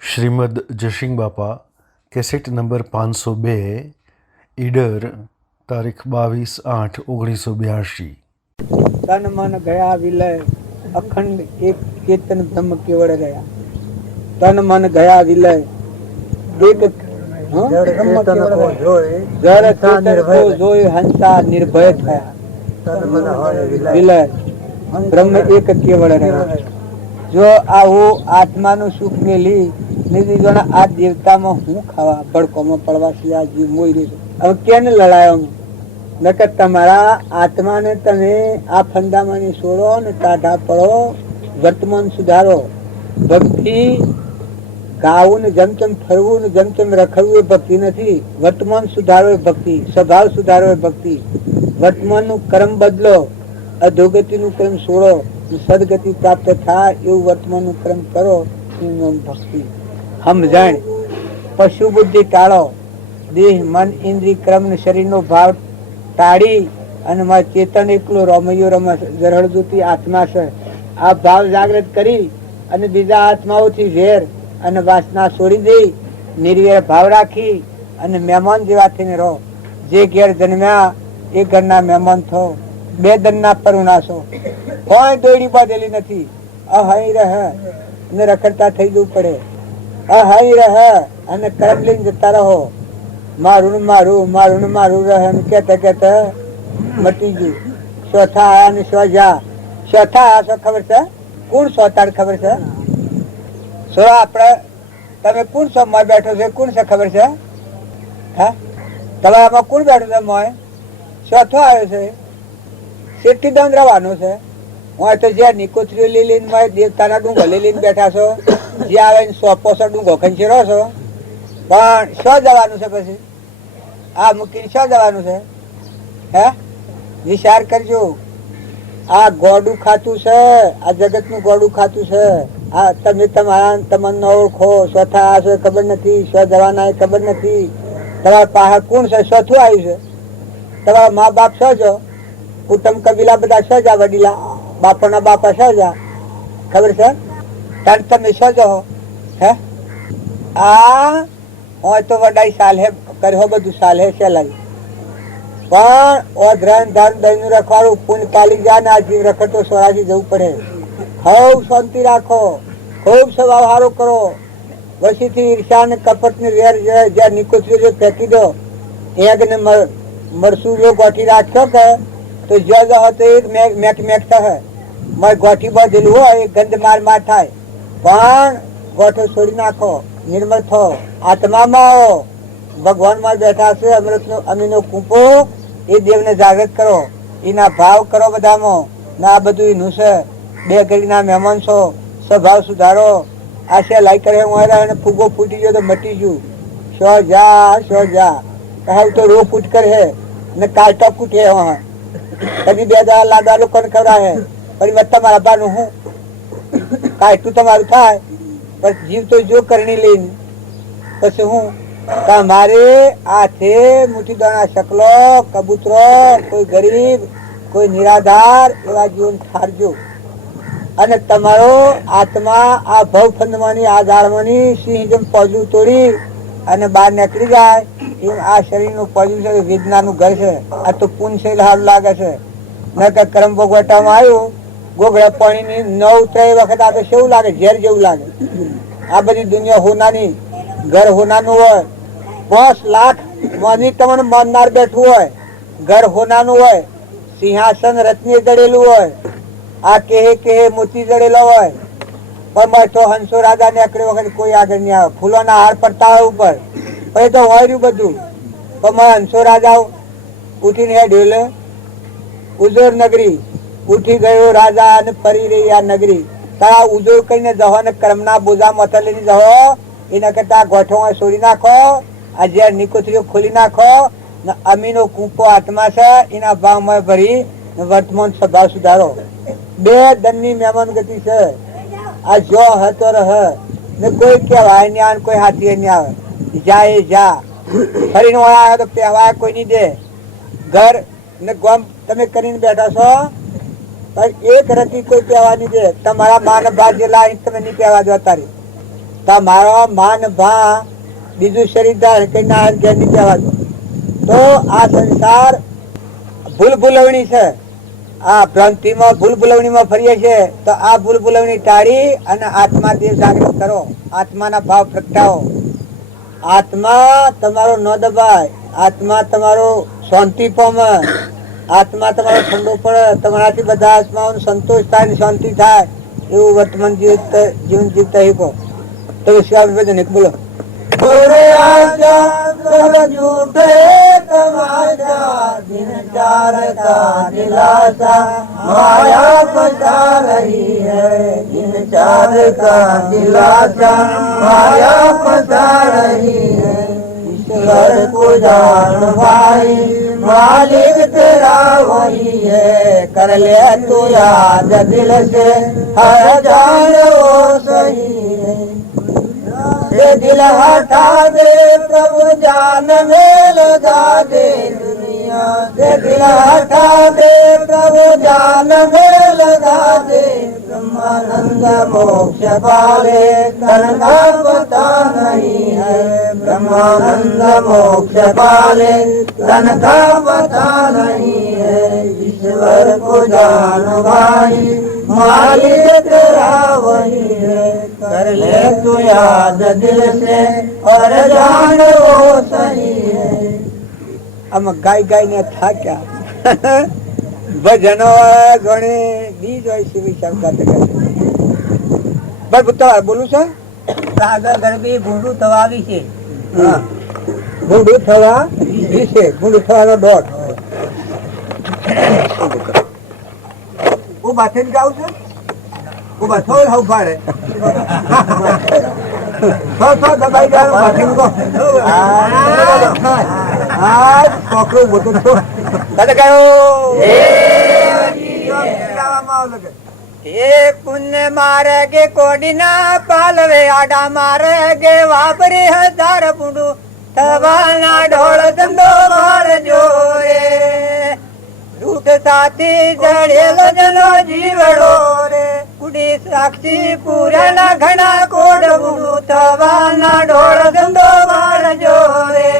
શ્રીમદ જશિંગ બાપા cassette number 502 Idar તારીખ 22/8/1982। તન મન ગયા વિલય અખંડ એક ચેતન બ્રહ્મ કેવળ રહ્યા। તન મન ગયા વિલય એક જળ ચેતન કો જોઈ હંસા નિર્ભય થયા। વિલય બ્રહ્મ એક કેવળ રહ્યા। જો આવું આત્માનું સુખ મેલી નિધિ આ દેવતામાં હું ખાવા ભડકોમાં પડવા સિવાય જીવ મોઈ રહ્યો। હવે કેને લડાયો નકર તમારા આત્માને તમે આ ફંદામાં છોડો ને ટાઢા પડો, વર્તમાન સુધારો। ભક્તિ ગાવું ને જમચમ ફરવું ને જમચમ રખડવું એ ભક્તિ નથી। વર્તમાન સુધારો એ ભક્તિ, સ્વભાવ સુધારો એ ભક્તિ। વર્તમાનનું કર્મ બદલો, અધોગતિનું કર્મ છોડો, સદગતિ પ્રાપ્ત થાય એવું વર્તમાનનું કર્મ કરો, એનું ભક્તિ। સમજણ પશુ બુદ્ધિ ટાળો, દેહ મન ઇન્દ્રિય કર્મ ને શરીરનો ભાવ ટાળી અને મારા ચેતન એકલો રમૈયો રમે જરહળજોતી આત્મા છે આ ભાવ જાગૃત કરી અને બીજા આત્માઓથી વેર અને વાસના છોડી દઈ નિર્વેર ભાવ રાખી અને મહેમાન જેવા થઈને રહો। જે ઘેર જન્મ્યા એ ઘરના મહેમાન થો, બે દનના પરુણા છો, કોઈ દોડી બાંધેલી નથી। અહઈ રહે અને રખડતા થઈ જવું પડે, અહઈ રહે અને કર્મ લઈને જતા રહો। મારું મારું મારું મારું રહે કેતા કેતા મટી ગયું। ચોથા આયા ને સ્વજા, ચોથા આયા છો ખબર છે? કોણ સોતાડ ખબર છે? સો આપડે તમે કોણ સો મોય બેઠો છે? કોણ છે ખબર છે? હા તમે આમાં કોણ બેઠો છે? મોય ચોથો આવ્યો છે, શેઠી દંડ રવાનો છે। હું તો જ્યાં નિકોત્રીઓ લઈ લઈને મોય દેવતાના ડુંગો લઈ લઈને બેઠા છો, જ્યાં આવે સોપો છો ડુંગો ખંચેરો છો, પણ શું જવાનું છે? પછી આ મૂકીને શું જવાનું છે? હે વિચાર કરજો। આ ગોડું ખાતું છે, આ જગત નું ગોડું ખાતું છે। આ તમે તમારા તમને ઓળખો, સ્વથા આ ખબર નથી, સ્વ જવાના ખબર નથી। તમારા પાસે કોણ છે? સ્વથું આવ્યું છે। તમારા મા બાપ શું છો? કુટુંબ કબીલા બધા શું જા? વડીલા બાપોના બાપા શું જા? ખબર છે? તાર તમે શું જો? હે આ હોય તો વડાઈ સાલ હે કર્યો બધું સાલ હે ચલાવી, પણ ધ્યાન ધ્યાન દહીં રખવાડું પુણ્ય પાલી જાય ને આ જીવ રખડતો સ્વરાજી જવું પડે। ખૂબ શાંતિ રાખો, ખૂબ સ્વભાવ સારો કરો। વસીથી ઈર્ષા ને કપટ ને વેર જ્યાં નિકોત્રી ફેંકી દો, એક ને મરસું જો ગોઠી રાખશો કે તો જ્યાં જાઓ તો એક મેક મેક થશે। ગોઠી બાંધેલું હોય એ ગંધ માર માર થાય, પણ ગોઠો છોડી નાખો, નિર્મળ થો, આત્મામાં આવો। ભગવાન માં બેઠા છે, અમૃત નો અમીનો કૂપો એ દેવને જાગૃત કરો, એના ભાવ કરો બધામાં ના આ બધું એનું છે। બે ઘડીના મહેમાન છો, સ્વભાવ સુધારો। આશા લાઈ કરે ફૂગો ફૂટી ગયો તો મટી ગયું। શો જા શો જા કહે તો રો ફૂટ કરે ને કાલટા કૂટે કદી બે દાડા લાદા લોકોને ખવડાવે, પણ તમારા બાનું હું કાયટું તમારું થાય, પણ જીવ તો જો કરણી લઈને પછી હું તમારે આથે મુઠ્ઠી દાણા શકલો કબૂતરો, કોઈ ગરીબ કોઈ નિરાધાર એવા જીવન ઠારજો। અને તમારો આત્મા આ ભવ ફંદમાની આ જાળવાની સિંહ જેમ પજું તોડી અને બહાર નીકળી જાય એમ આ શરીર નું પજું છે વેદનાનું ઘર છે। આ તો પુનઃ હાલ લાગે છે, ન કે કર્મ ભોગવટામાં આવ્યું ગોગળા પાણીની 9-3 વખત આપે કેવું લાગે? ઝેર જેવું લાગે। આ બધી દુનિયા હોનાની, ઘર હોનાનું હોય, 5 લાખ માની તમને માનનાર બેઠું હોય, ઘર હોનાનું હોય, સિંહાસન રત્ને જડેલું હોય, આ કેહે મોતી જડેલો હોય, પણ બેઠો હંસો રાજા ને આકડે વખત કોઈ આગળ નહીં આવે। ફૂલોના હાર પડતા હોય ઉપર, પણ એ તો હોય રહ્યું બધું, પણ હંસો રાજા ઉઠીને હેડ્યો ઉજોર નગરી ઉઠી ગયો રાજા અને ફરી રહી આ નગરી। તારા ઉજોર કરીને જહો ને કર્મના બોજા મથા લઈને જહો, એના કરતા ગોઠો છોડી નાખો, આ જે નિકોત્રીઓ ખોલી નાખો, અમીનો કૂપો આત્મા છે એના ભાવમાં ભરી વર્તમાન સ્વભાવ સુધારો। બે દનની મહેમાન ગતિ છે, આ જો હતો રહ ને કોઈ કહેવાય નહીં આવે, કોઈ હાથી નહીં આવે, જાય જા ફરીને આવ્યો તો કહેવાય કોઈ નહીં દે। ઘર ને ગમ તમે કરીને બેઠા છો, એક રતી કોઈ કહેવા નહીં દે। તમારા માન ભાગ જેલા તમે નહીં કહેવા દો તારી તમારા માન ભા બીજું શરીર ધાર કે ના ઘેર નહીં જવા દો. તો આ સંસાર ભૂલ ભૂલવણી છે. આ ભ્રાંતિમાં ભૂલ ભૂલવણીમાં ફરીએ છીએ. તો આ ભૂલ ભૂલવણી ટાળી અને આત્મા દેવ જાગૃત કરો, આત્માના ભાવ પ્રગટાવો. આત્મા તમારો ન દબાય, આત્મા તમારો શાંતિ પામે, આત્મા તમારો ઠંડો પડે, તમારાથી બધા આત્માઓનો સંતોષ થાય ને શાંતિ થાય એવું વર્તમાન જીવન જીવતા શીખો. તો વિશ્વાસ બોલો. माया फसा रही है इंतजार का दिलासा माया फसा रही है ईश्वर को जान भाई मालिक तेरा वही है कर ले तू याद दिल से हर जान वो सही है ये दिल हटा दे प्रभु जान में लगा दे दुनिया से दिल हटा दे प्रभु जान में लगा दे ब्रह्मानंद मोक्ष पाले तन का पता नहीं है ब्रह्मानंद मोक्ष पाले तन का पता नहीं है ईश्वर को जान भाई मालिक तेरा वही है कर ले तू याद दिल से और जान वो सही है. આમાં ગાય ગાય ને થાક્યા ભજનો ગણે બીજ હોય છે વિચાર કરતે કરતે બોલું છે. સાગર ગરબી ભૂંડું થવા વિશે ભૂંડું થવા વિશે ભૂંડું થવાનો દોઢ ઉભા થઈને ગાવ છે. ઉભા થોડ હવ ભાડે દબાઈ પુણ્ય મારે ગે કોડી ના પાલવે આડા મારે ગે વાપરે હજાર પૂંડું થવાના ઢોળ ધંધો માર જોરે રૂઠ સાથી જડેલો જનો જીવડો રે કુડી સાક્ષી પૂરના ઘણા કોડ પૂંડું થવાના ઢોળ ધંધો માર જોરે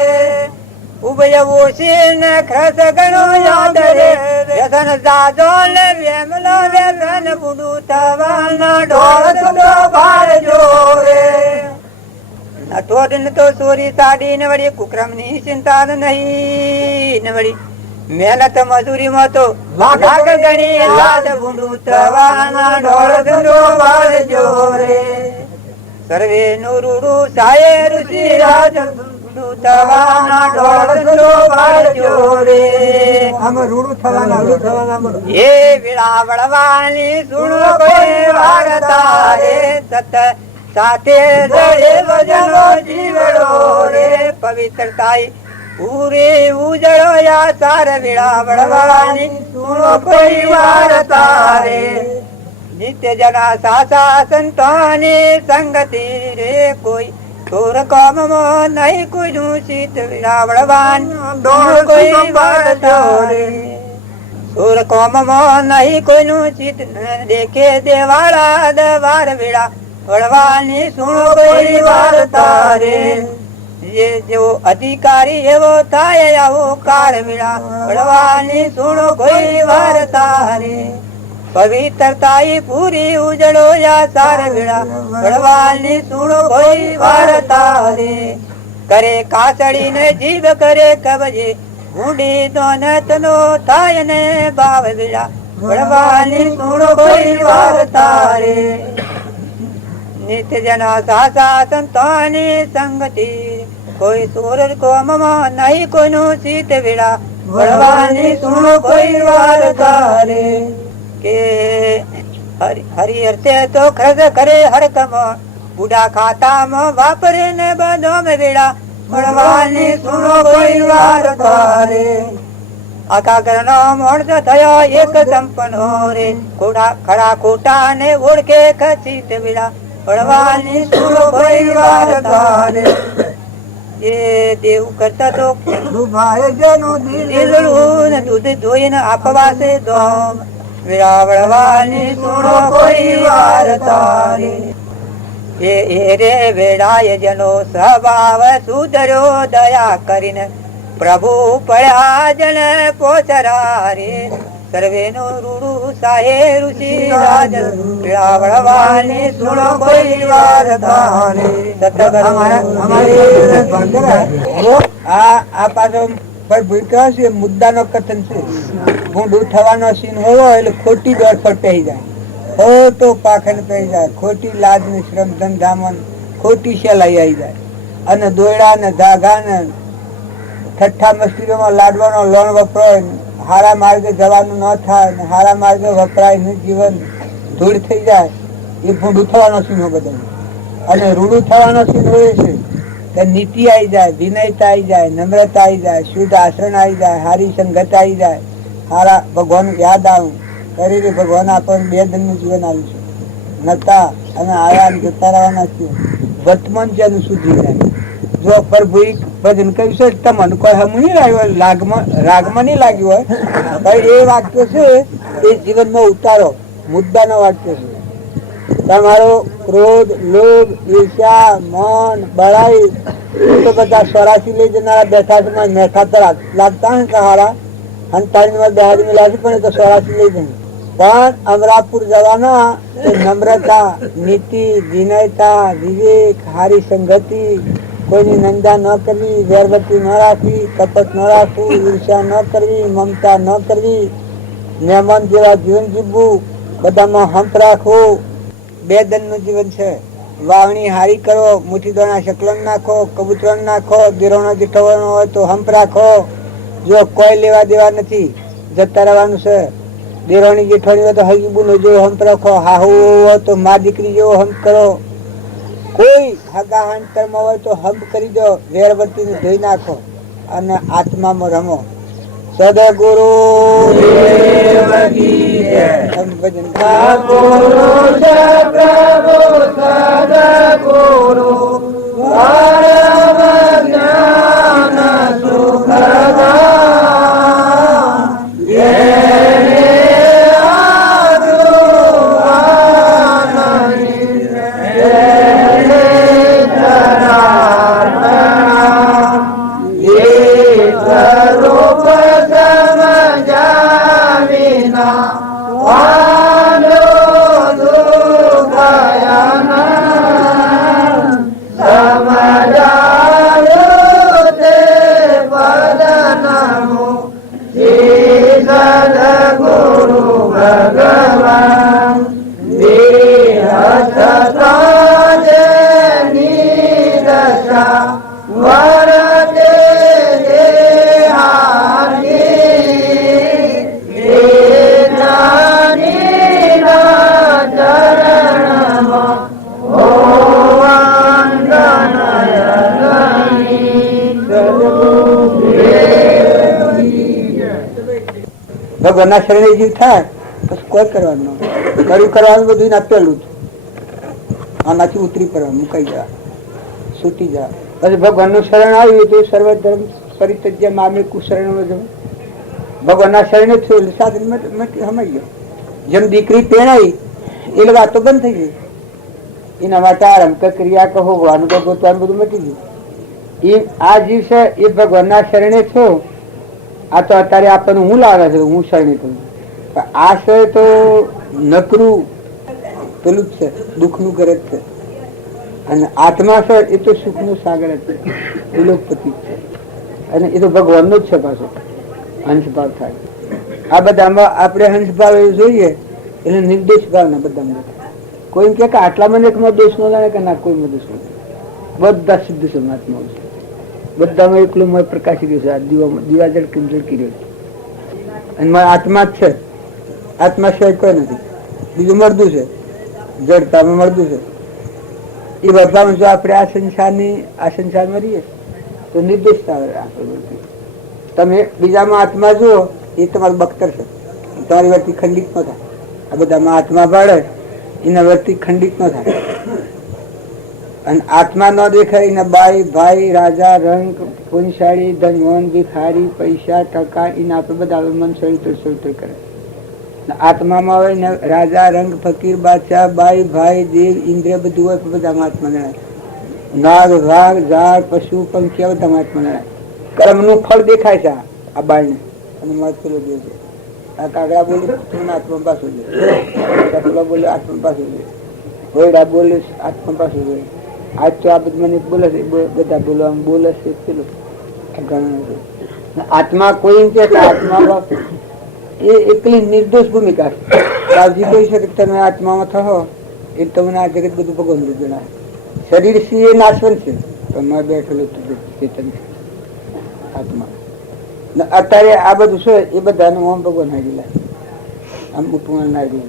ઉભય ઓશીન ખસ ગણો યાદ રે વ્યસન જાજો ને વેમલો વ્યસન પૂંડું થવાના ઢોળ ધંધો માર જોરે નઠોડ ને તો સોરી સાડી ને વળી કુક્રમ ની ચિંતા નહીં ને વળી મહેનત મજૂરી માં તો લાખ ગણી લાજ ભૂંડું થવાના ઢોળ ધંધો માર જોરે સર્વે નું રૂડું સાયે ઋષિ રાજ ભૂંડું થવાના ઢોળ ધંધો માર જોરે એ વિડા વળવાની સુણો કોઈ વાર્તા રે સત સાથે જડેલો જનો જીવડો રે પવિત્રતાઈ પૂરે ઉજળો યા સાર વિડા વળવાની સુણો કોઈ વાર્તા રે નિત્ય જના સાસા સંતોની સંગતિ રે કોઈ ચોર કામ નહીં કોઈ નું શીત વિડા વળવાનું કોઈ વાર્તા રે ચોર કામ નહીં કોઈ નું શીત દેખે દેવાળા દવાર વિડા વળવાની સુણો કોઈ વાર્તા રે જેવો અધિકારી એવો થાય આવો કાર વિડા વળવાની સુણો કોઈ વાર્તા રે પવિત્રતાઈ પૂરી ઉજળો યા સાર વિડા વળવાની સુણો કોઈ વાર્તા રે કરે કાસડી ને જીભ કરે કબજે ઊંડી દોનત નો થાય ને ભાવ વિડા વળવાની સુણો કોઈ વાર્તા રે નિત્ય જના સાસા સંતોની સંગતિ કોઈ સુર કોમ નહીં કોઈનું શીત વિડા વળવાની સુણો કોઈ વાર્તા રે કે હરિ અર્થે તો ખર્ચ કરે હરકમ બુડા ખાતામાં વાપરે ને બધો વેડા વળવાની સુણો કોઈ વાર્તા રે આખા ઘરનો મોણસ થયો એક સંપન્નો રે ખરા ખોટા ને ઓળખે ખચીત વિડા વળવાની સુણો કોઈ વાર્તા રે એ દેવ કરતા તો દિલડું ને દૂધ ધોઈને આપવા છે દોમ વિડા વળવાની સુણો કોઈ વાર્તા રે એ રે વેળાય જનો સ્વભાવ સુધર્યો દયા કરીને પ્રભુ પડ્યા જન પોચરા રે સર્વેનો રૂડુ સાહે ઋષિ રાજ પીળાવળવાને સુણો કોઈ વાર ધારે આ પાછો ભૂકા છે મુદ્દાનો કથન છે ભૂંડું થવાનો સીન હોવો એટલે ખોટી દોડફટ થઈ જાય, ખોટો પાખંડ થઈ જાય, ખોટી લાજ ને શ્રમ ધંધામણ ખોટી સેલાઈ આવી જાય અને દોયડા ને ધાગા ને ઠઠ્ઠા મસ્તીમાં લાડવાનો લોણ વપરાય, હારા માર્ગે જવાનું ન થાય ને હારા માર્ગે વપરાય ને જીવન ધૂળ થઈ જાય. એ ભૂંડું થવાનો સીન હોય બધા. અને રૂડું થવાનો સીન હોય છે કે નીતિ આવી જાય, વિનયતા આવી જાય, નમ્રતા આવી જાય, શુદ્ધ આચરણ આવી જાય, હારી સંગત આવી જાય, હારા ભગવાન યાદ આવું કરી ભગવાન આપણને 2 દિનનું જીવન આવ્યું છે. નતા અને આયા જતા રહેવાના છીએ. વર્તમાન જેનું સુધી જાય. જો પ્રભુ ભજન કર્યું છે તમને કોઈ હમું નહીં લાગ્યું હોય, રાગમાં નહીં લાગ્યું હોય, એ વાક્ય છે એ જીવનમાં ઉતારો. મુદ્દાનો વાક્ય છે. તમારો ક્રોધ, લોભ, ઈર્ષ્યા, મન, બળાઈ તો બધા 84 લઈ જનારા બેઠા છે. મેઠા તો લાગતા ને કહારા અંતારી બહાર મિલા છે, પણ એ તો 84 લઈ જાય. પણ અમરાપુર જવાના નમ્રતા, નીતિ, વિનયતા, વિવેક, હારી સંગતિ, કોઈની નિંદા ન કરવી, વેરવતી ન રાખવી, કપટ ન રાખવું, ઈર્ષ્યા ન કરવી, મમતા ન કરવી, મહેમાન જેવા જીવન જીવવું, બધામાં હંપ રાખવું. 2 દિનનું જીવન છે. વાવણી હારી કરો, મુઠ્ઠી દોણા શકલન નાખો, કબૂતરણ નાખો, દિરોણો જીઠવણો હોય તો હંપ રાખો. જો કોઈ લેવા દેવા નથી, જતા રહેવાનું છે. દેરોણી જેઠવાણી હોય તો હગીબુનો જેવો હંપ રાખો, હાહુ હોય તો મા દીકરી જેવો હંપ કરો. કોઈ હગા અંતરમાં હોય તો હંપ કરી દો, વેરવર્તીને ધોઈ નાખો અને આત્મામાં રમો. સદગુરુ ભગવાનના શરણે જીવ થાય પછી કોઈ કરવાનું કર્યું કરવાનું બધું આપેલું જ. આમાંથી ઉતરી પડવા, મુકાઈ જા, છૂટી જા. પછી ભગવાનનું શરણ આવ્યું તો સર્વ ધર્મ પરિત્યજ્ય મામે કુશરણ. ભગવાનના શરણે થયું સાધન સમજ ગયો. જેમ દીકરી પેણાઈ એટલે વાતો બંધ થઈ ગઈ. એના માટે આરામ ક્રિયા કહો ભગવાન ગોતવાનું બધું મટી ગયું. આ જીવ છે એ ભગવાનના શરણે છો. આ તો અત્યારે આપણને હું લાગે છે હું શરણી કરું. આ છે તો નકરું પેલું જ છે, દુઃખનું ઘર જ છે. અને આત્મા છે એ તો સુખનું સાગર જ છે, વિલોકપતિ છે. અને એ તો ભગવાનનો જ છે. પાછો હંસભાવ થાય. આ બધામાં આપણે હંસભાવ એવું જોઈએ એટલે નિર્દોષ ભાવના બધામાં. કોઈ કે આટલામાં એકમાં દોષ ન લાગે કે ના કોઈમાં દોષ નથી. બધા સિદ્ધ છે મહાત્મા છે. બધામાં એકલું મય પ્રકાશી ગયું છે. આ દીવાજળ કેમ ઝળકી રહ્યો છે. અને મારા આત્મા જ છે. આત્મા સિવાય કોઈ નથી. બીજું મળતું છે, જડતામાં મળતું છે. એ બધામાં જો આપણે આ સંસારમાં રહીએ તો નિર્દોષતા તમે બીજામાં આત્મા જુઓ એ તમારું બખ્તર છે. તમારી વર્તી ખંડિત ન થાય. આ બધામાં આત્મા પાડે એના વર્તી ખંડિત ન થાય. અને આત્મા ન દેખાય એના બાઈ ભાઈ રાજા રંગ પુનશાળી ધનવન ભિખારી પૈસા ટકા એના આપણે બધા મન સળિતર કરે. આત્મામાં હોય ને રાજા, રંગ, ફકીર, બાદશાહ, બાઈ, ભાઈ, દેવ, ઇન્દ્રિય બધું હોય તો બધામાં આત્મા ગણાય. નાગ, વાઘ, ઝાડ, પશુ, પંખી આ બધામાં આત્મા ગણાય. કર્મનું ફળ દેખાય છે આ બાઈને અને મત પેલો દે છે. આ કાગડા બોલે આત્મા પાછું છે, ચકલો બોલે આત્મા પાછું છે, ઘોડા બોલે આત્મા પાછું છે. આજ તો આ બધું મને બોલે છે, બધા બોલવા બોલે છે પેલું આત્મા કોઈ કે આત્મા એ એકલી નિર્દોષ ભૂમિકા છે. રાવજી કહી શકે તમે આત્મામાં થયો એ તમને આ જગત બધું ભગવાન જણાય. શરીર સી એ નાશવંત છે, તમારે બેઠેલું ચેતન છે આત્મા. અત્યારે આ બધું છે એ બધાને ઓમ ભગવાન હારી લાગે, આમ ઉપમાન નાખી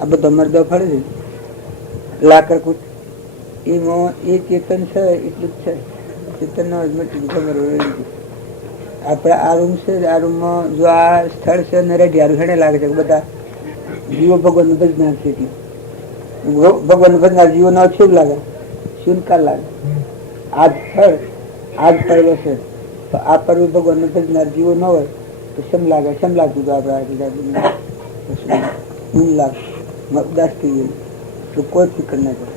આ બધો મરદો ફળે છે લાકડકૂટ એમાં એ ચેતન છે એટલું જ છે. ચેતન નો મટી ખબર આપડે આ રૂમ છે, આ રૂમમાં જો આ સ્થળ છે ને રેડિયારું હેડે લાગે છે બધા જીવો ભગવાન નું ભજનાર છે. ભગવાન નું ભજનાર જીવો નો શું લાગે? શુનકાર લાગે. આ સ્થળ આજ પર્વ છે તો આ પર્વ ભગવાન નું ભજનાર જીવો ન હોય તો શમ લાગે? શમ લાગતું આપડે લાગે ઉદાસ થઈ ગયું તો કોઈ ફિકર ના કરે.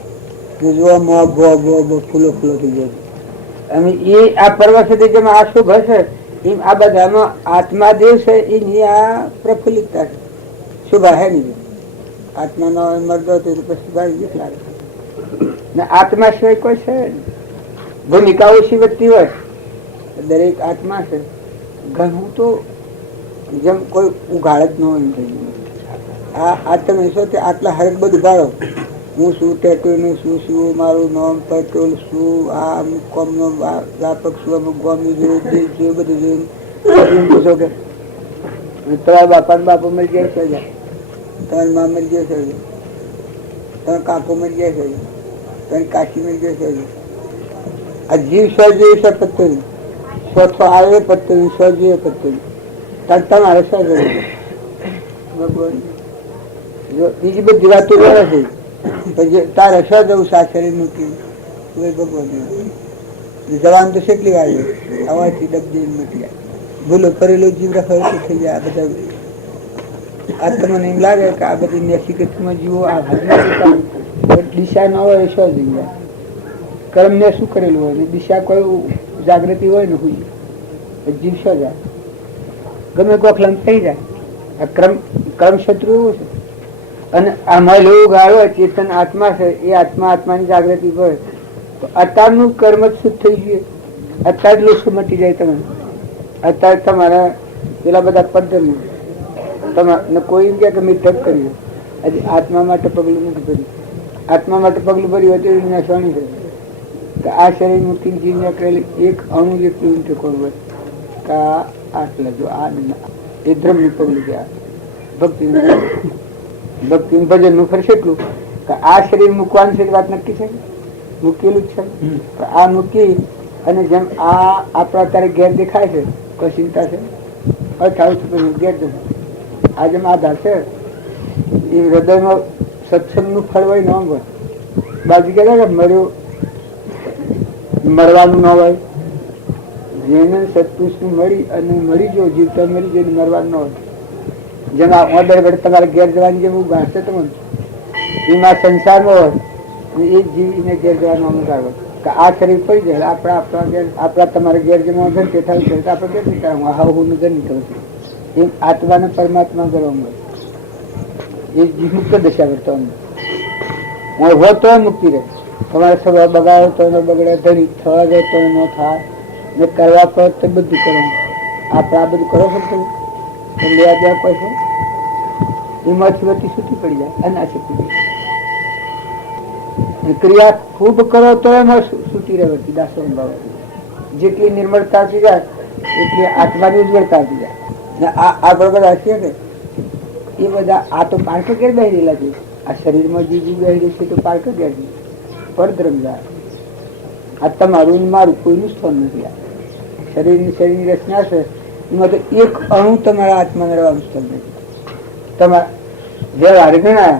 જોવા ફૂલો ફૂલો થઈ જાય. અને એ આ પર્વ છે જેમાં આ શુભ હશે એમ આ બધામાં આત્મા દેવ છે એની આ પ્રફુલ્લિતતા છે. શુભા હે નહીં આત્મા નો મરદો તો પછી લાગે ને આત્મા સિવાય કોઈ છે ભૂમિકા ઓછી વધતી હોય. દરેક આત્મા છે ઘણું તો જેમ કોઈ ઉઘાડ જ ન હોય એમ થઈ ગયું. આ તમે છો તે આટલા હરેક બધું ભાડો હું શું ટેટુનું શું મારું નામ પેટ્રોલ શું આ કોમ નો વ્યાપક શું અમુક ગોમી જોયું બધું જોયું પૂછો કે તમારા બાપા બાપુ મળી જાય છે, તમારી મા મળી જાય છે, તમારા કાકો મળી જાય છે, તમારી કાકી મળી જાય છે. આ જીવ સ્વજીવ છે પત્તરી સ્વથ આવે પત્તરી સ્વજીવ પત્તરી તમારે સ્વજ ભગવાન બીજી બધી વાતો કરે છે પછી તારે સ જવું સાસરી મૂકી ભગવાન જવાનું તો કેટલી વાર હવાથી ડબડી મૂકી ભૂલો કરેલો જીવ રખાય થઈ જાય. આ બધા આ તમને એમ લાગે કે આ બધી નૈતિકતામાં જીવો આ દિશા ન હોય એ શું જઈ જાય. કર્મ ને શું કરેલું હોય દિશા કોઈ જાગૃતિ હોય ને હોય જીવ શું જાય ગમે કોખલામ થઈ જાય. આ કર્મ શત્રુ એવું છે. અને આમાં લોકો ગાયો ચેતન આત્મા છે એ આત્માની જાગૃતિ હોય તો અત્યારનું કર્મ જ શુદ્ધ થઈ ગયું. અત્યારે લોકો મટી જાય. તમે અત્યારે તમારા પેલા બધા પદ્ધતિ તમારે કોઈ એમ કે મેં તપ કર્યું હજી આત્મા માટે પગલું નથી ભર્યું. આત્મા માટે પગલું ભર્યું હોય તો એના સ્વાણી છે કે આ શરીર મૂકીને જીવને કરેલી એક અણુ જેટલું ઊંચું કરવું હોય કે આટલા જો આ એ ધર્મનું પગલું કે ભક્તિ ભજન નું ફરશે એટલું કે આ શરીર મૂકવાનું છે વાત નક્કી છે મૂકેલું જ છે. આ મૂકી અને જેમ આ આપણા અત્યારે ઘેર દેખાય છે કોઈ ચિંતા છે ઘેર આ જેમ આધાર છે એ હૃદયમાં સત્સંગ નું ફળ હોય ન હોય. બાજુ કે મર્યું મરવાનું ન હોય જેને સત્પુરુષ નું મળી અને મરી ગયો જીવતા મરી ગયો મરવાનું ન હોય. જેમ આ ઓર્ડર ઘડે તમારે ઘેર જવાની જેમ ગાંઠશે તમને એમાં સંસારમાં હોય એ જીવીને ઘેર જવાનો અમુક આવે કે આ શરીર પડી જાય આપણા તમારે ઘેર જમા ઘર કે થાય છે આપણે ઘર નહીં કરવાનું હા હું ઘર નહીં કરું છું એમ આત્માને પરમાત્મા કરવામાં એ મુક્ત દશા કરતો હું હો તો મુક્તિ રહે. તમારે સભા બગાડો તો બગડે ધરી થવા જાય તો ન થાય ને કરવા પડે તો બધું કરો. આપણે આ બધું કરો છો તમે લેવા દેવા કોઈ છે એમાંથી બધી છૂટી પડી જાય અનાશક્તિ ક્રિયા ખૂબ કરો તો એમાં છૂટી રહેતી દાસો ભાવ જેટલી નિર્મળતા આવતી જાય એટલી આત્માની ઉજ્જવળતા આવતી જાય. આ બધા છે ને એ બધા આ તો પાર્ક ઘેર બેસી રહેલા છે. આ શરીરમાં જે જીવ બેસી રહી છે તો પાર્ક ઘેર પરદ્રમ જાય. આ તમારું મારું કોઈનું સ્થળ નથી. શરીરની રચના છે એમાં તો એક અણુ તમારા આત્માને રહેવાનું સ્થળ નથી. તમારા વ્યવહાર ગણાયા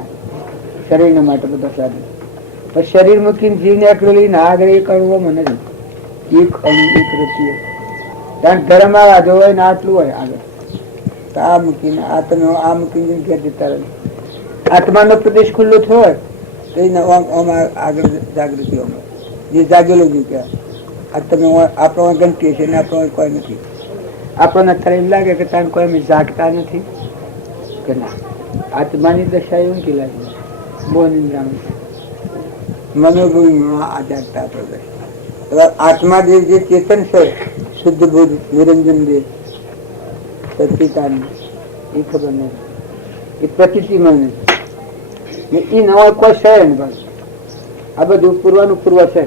શરીર માટે બધા સાધન પણ શરીર મૂકીને જીવને એકલું ના આગળ એક અણુમાં નથી. એક અણુ એક રચી કારણ ધર્મ આવા હોય ને આટલું હોય આગળ તો આ મૂકીને આ તમે આ મૂકીને ઘેર જતા રહે. આત્માનો પ્રદેશ ખુલ્લો થયો તો એને આગળ જાગૃતિ જે જાગેલો જ કહેવાય. આ તમે આપણો ગમતી છે ને આપણો કોઈ નથી. આપણને અત્યારે એમ લાગે કે તમે કોઈ અમે જાગતા નથી કે ના, આત્માની દશા એવું કે લાગે બહુ નિંદ્રામાં મનોભૂમિમાં આ જાગતા આપણે. આત્મા જે ચેતન છે, શુદ્ધ બુદ્ધ નિરંજન દેવ સચિતાનંદ, એ ખબર નથી, એ પ્રતિમાં નથી, એ નવા કોઈ છે ને બસ. આ બધું પૂર્વનું પૂર્વ છે.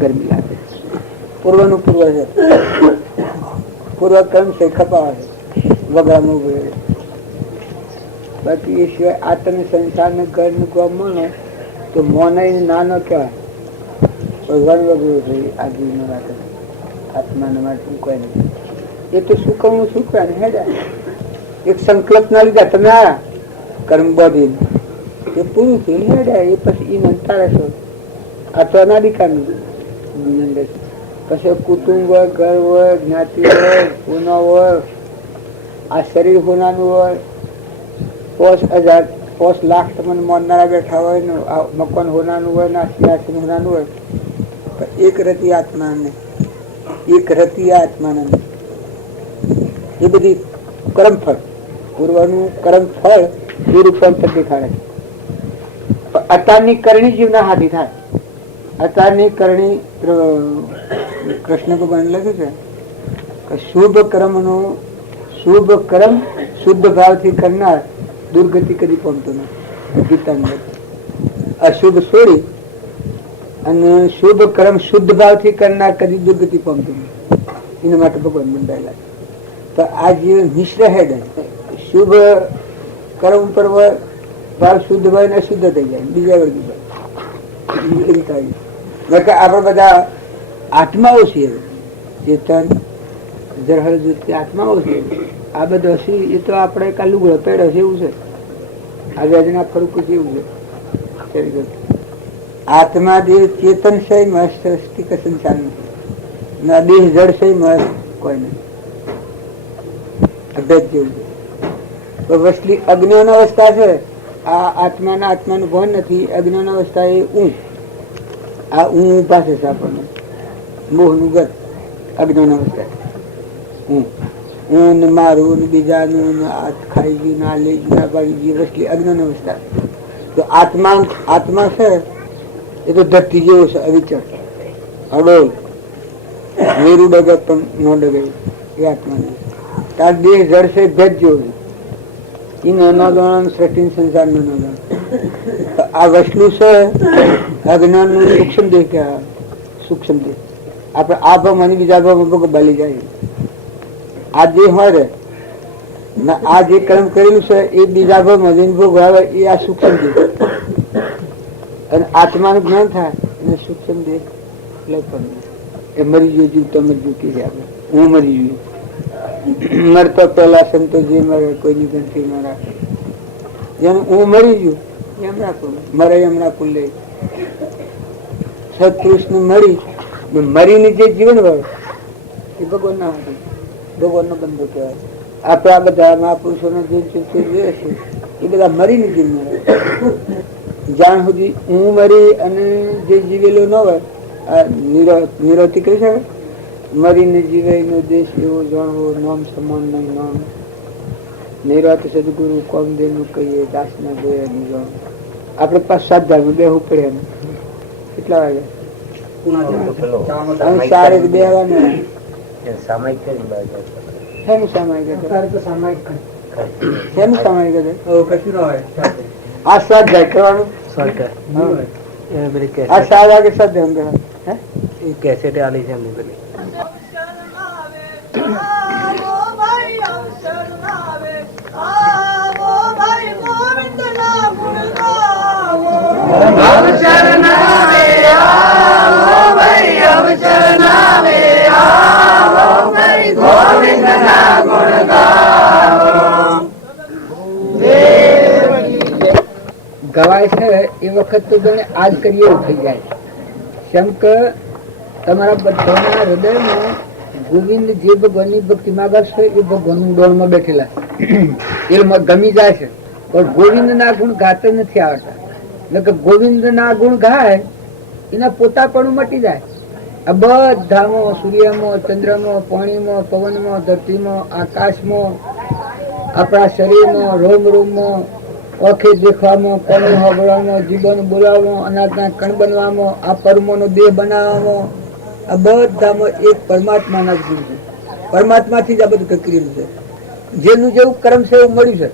ગરમી લાગે પૂર્વનું પૂર્વ છે. પૂર્વ કર્મ છે, ખપાવા છે વગડામાં ઉભો. બાકી એ સિવાય આ તમે સંસારને ઘરનું કામ માનો તો મોનાઈ નાનો કહેવાય. વન વગડું જોઈએ આ જીવનો રાખે આત્માના માટે કોઈ નથી. એ તો સુકવનું સુકવ્યા ને હેડા એક સંકલ્પ ના લીધા તમે આ કર્મ બોધી એ પૂરું થયું હેડા. એ પછી એ નંતારે છો. આ તો અનાદિકાળનું પછી કુટુંબ હોય, ઘર હોય, જ્ઞાતિ હોય, હોના હોય, આ શરીર હોનાનું હોય, 5 લાખ તમને મોરનારા બેઠા હોય ને આ મકાન હોનાનું હોય ને સિંહાસન હોનાનું હોય. એક રતી આત્માને એક રતી આત્માને એ બધી કર્મફળ પૂર્વનું કર્મફળ એ રૂપાંતર દેખાડે છે. અત્યારની કરણી જીવના હાથી થાય. અત્યારની કરણી કૃષ્ણ ભગવાન લખ્યું છે કે શુભ કર્મ શુદ્ધ ભાવથી કરનાર દુર્ગતિ કદી પામતો નથી. ગીતાની અશુભ છોડી અને શુભ કર્મ શુદ્ધ ભાવથી કરનાર કદી દુર્ગતિ પામતો નથી. એના માટે ભગવાન બંધાયેલા છે. તો આ જીવન મિશ્ર હેડ શુભ કર્મ પર ભાવ શુદ્ધ હોય ને અશુદ્ધ થઈ જાય બીજા વર્ગી જાય. આપડે બધા આત્માઓ છીએ, ચેતન જરહર જુતી આત્માઓ છે. આ બધો એ તો આપણે કાલું પેડ હશે એવું છે. આ વેદના ફરકું છે એવું છે. આત્મા જે ચેતન છે મસ્તિષ્ક સંસાર નથી. દેહ જળ છે મસ્ત કોઈ નથી. અભેદ જેવું છે. વસલી અજ્ઞાન અવસ્થા છે. આ આત્માનું ભાન નથી. અજ્ઞાન અવસ્થા એ ઊંઘ. આ ઊંઘ પાસે છે આપણને મોહનું ગત અજ્ઞાન અવસ્થા. હું મારું ને બીજાનું હાથ ખાઈ ગયું ના લઈ ગયું ના પાડી ગયું વસલી અજ્ઞાન અવસ્થા. તો આત્મા છે એ તો ધરતી જેવો છે, અવિચળ અડોલ. મેરું ડગે પણ ન ડગે એ આત્મા નહીં. તાર દેહ જળ છે ભેદ જેવો છે. એ નાનો ગણ સૃષ્ટિ સંસાર નાનો ગણ. આ વસલું છે અજ્ઞાન નું સૂક્ષ્મ દેહ કહેવાય. સૂક્ષ્મ દેહ આપડે આ ભાવમાં બીજા ભાવમાં બાલી જાય. આ જે હોય રે આ જે કર્મ કરેલું છે એ બીજા ભાવમાં ભોગ આવે એ આ સૂક્ષ્મ દેહ. અને આત્માનું જ્ઞાન થાય અને સૂક્ષ્મ દેહ એ મરી ગયું જીવ તો મરી ગયું કે આપણે હું મરી ગયું. મરતો પેલા સંતો જે મરે કોઈની ગણતરી ના રાખે. જેનું હું મરી ગયું એમ રાખું મરે એમ રાખું લે. સત્પુરુષ ને મરીને જે જીવન હોય એ ભગવાન ના હતું. ભગવાન નો બંધો કહેવાય. આપણા બધા મહાપુરુષો જે જોઈએ છે એ બધા મરીને જીવન મળે. જ્યાં સુધી હું મરી અને જે જીવેલો ન હોય નિરોતી કરી શકે. મરીને જીવે નો દેશ એવો જાણવો નામ સમાન નહીં નામ. નિરાત સદગુરુ કોમદેવ નું કહીએ દાસ ના જોઈએ નિજામ. આપડે પાસ 7 ધારમાં બેહવું પડે એમ. કેટલા વાગે સારે બેહવાનું સામાયિક શેનું સામાયિક આ 7 જાય કરવાનું. આ 7 વાગે 7 ધામ કેસેટ આલી છે એમની પેલી. ગવાય છે એ વખત તો તને આજ કરીએ એવું થઈ જાય. કેમ કે તમારા બધાના હૃદયમાં ગોવિંદ જે ભગવાનની ભક્તિ માગે છે એ ભગવાનનું ડોળમાં બેઠેલા છે, એ ગમી જાય છે, પણ ગોવિંદ ના ગુણ ગાતા નથી આવડતા. એટલે ગોવિંદ ના ગુણ ગાય એના પોતાપણું મટી જાય. આ બધામાં, સૂર્યમાં, ચંદ્રમાં, પાણીમાં, પવનમાં, ધરતીમાં, આકાશમાં, આપણા શરીરમાં, રોમ રોમમાં, ઓખે દેખવામાં, કોને હોબળવામાં, જીવન બોલાવવામાં, અનાજના કણ બનવામાં, આ પરમોનો દેહ બનાવવામાં, આ બધામાં એક પરમાત્માના જ ગુણ છે. પરમાત્માથી જ આ બધું કકરેલું છે. જેનું જેવું કર્મ છે એવું મળ્યું છે.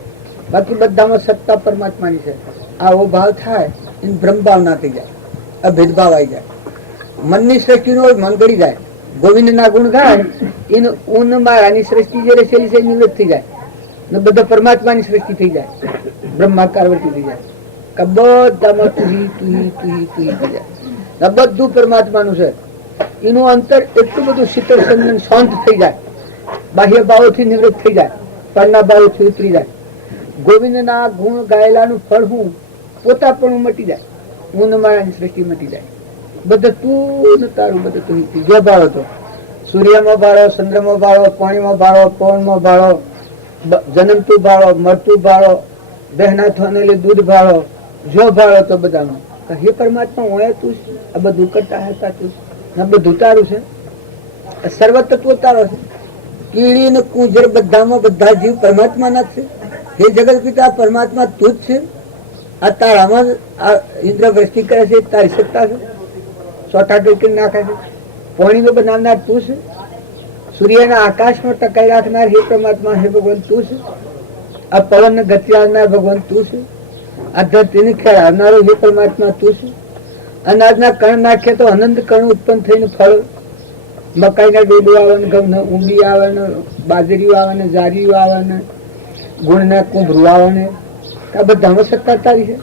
બાકી બધામાં સત્તા પરમાત્માની છે. આવો ભાવ થાય એને બ્રહ્મભાવ ના થઈ જાય, આ ભેદભાવ આવી જાય. મનની સૃષ્ટિનો મન ગળી જાય. ગોવિંદ ના ગુણ ગાય એનું ઊન મારાની સૃષ્ટિ જે રચેલી છે નિવૃત્ત થઈ જાય ને બધા પરમાત્માની સૃષ્ટિ થઈ જાય, બ્રહ્માકાર વર્તી થઈ જાય. બધામાં તુહી તુહી તુહી તુહી થઈ જાય. બધું પરમાત્માનું છે. એનું અંતર એટલું બધું શીતળ સંજન શાંત થઈ જાય, બાહ્ય ભાવોથી નિવૃત્ત થઈ જાય, પરના ભાવોથી ઉતરી જાય. ગોવિંદ ના ગુણ ગાયેલાનું ફળ હું પોતાપણું મટી જાય, ઊન મારાની સૃષ્ટિ મટી જાય. બધું તું ને તારું, બધું તું. જો ભાળો તો સૂર્યમાં ભાળો, ચંદ્રમાં ભાળો, પાણીમાં ભાળો, પવનમાં ભાળો, જન્મતું ભાળો, મરતું ભાળો, બહેના થવાને દૂધ ભાળો, જો ભાળો તો બધામાં હે પરમાત્મા હોય તું, આ બધું કરતા હતા તું, આ બધું તારું છે, સર્વતત્વ તારો છે. કીડી ને કુંજર બધામાં બધા જીવ પરમાત્મા ના છે. હે જગત પિતા પરમાત્મા તું જ છે. આ તારામાં ઇન્દ્ર વૃષ્ટિ કરે છે, તારી સત્તા છે. સોટા ટોકી નાખે છે. પાણીનો બનાવનાર તું છે. સૂર્યના આકાશમાં ટકાઈ રાખનાર હે પરમાત્મા, હે ભગવાન તું છે. આ પવન ગતિ આવનાર ભગવાન તું છે. આ ધરતીને ખેલાવનારો હે પરમાત્મા તું છે. અનાજના કણ નાખે તો અનંત કણ ઉત્પન્ન થઈને ફળ, મકાઈના ડોડું આવે ને, ઘઉં ઊંડી આવે ને, બાજરીઓ આવે ને, જારીઓ આવે ને, ગુણના કુંભરું આવે ને, આ બધામાં સત્તા તારી છે.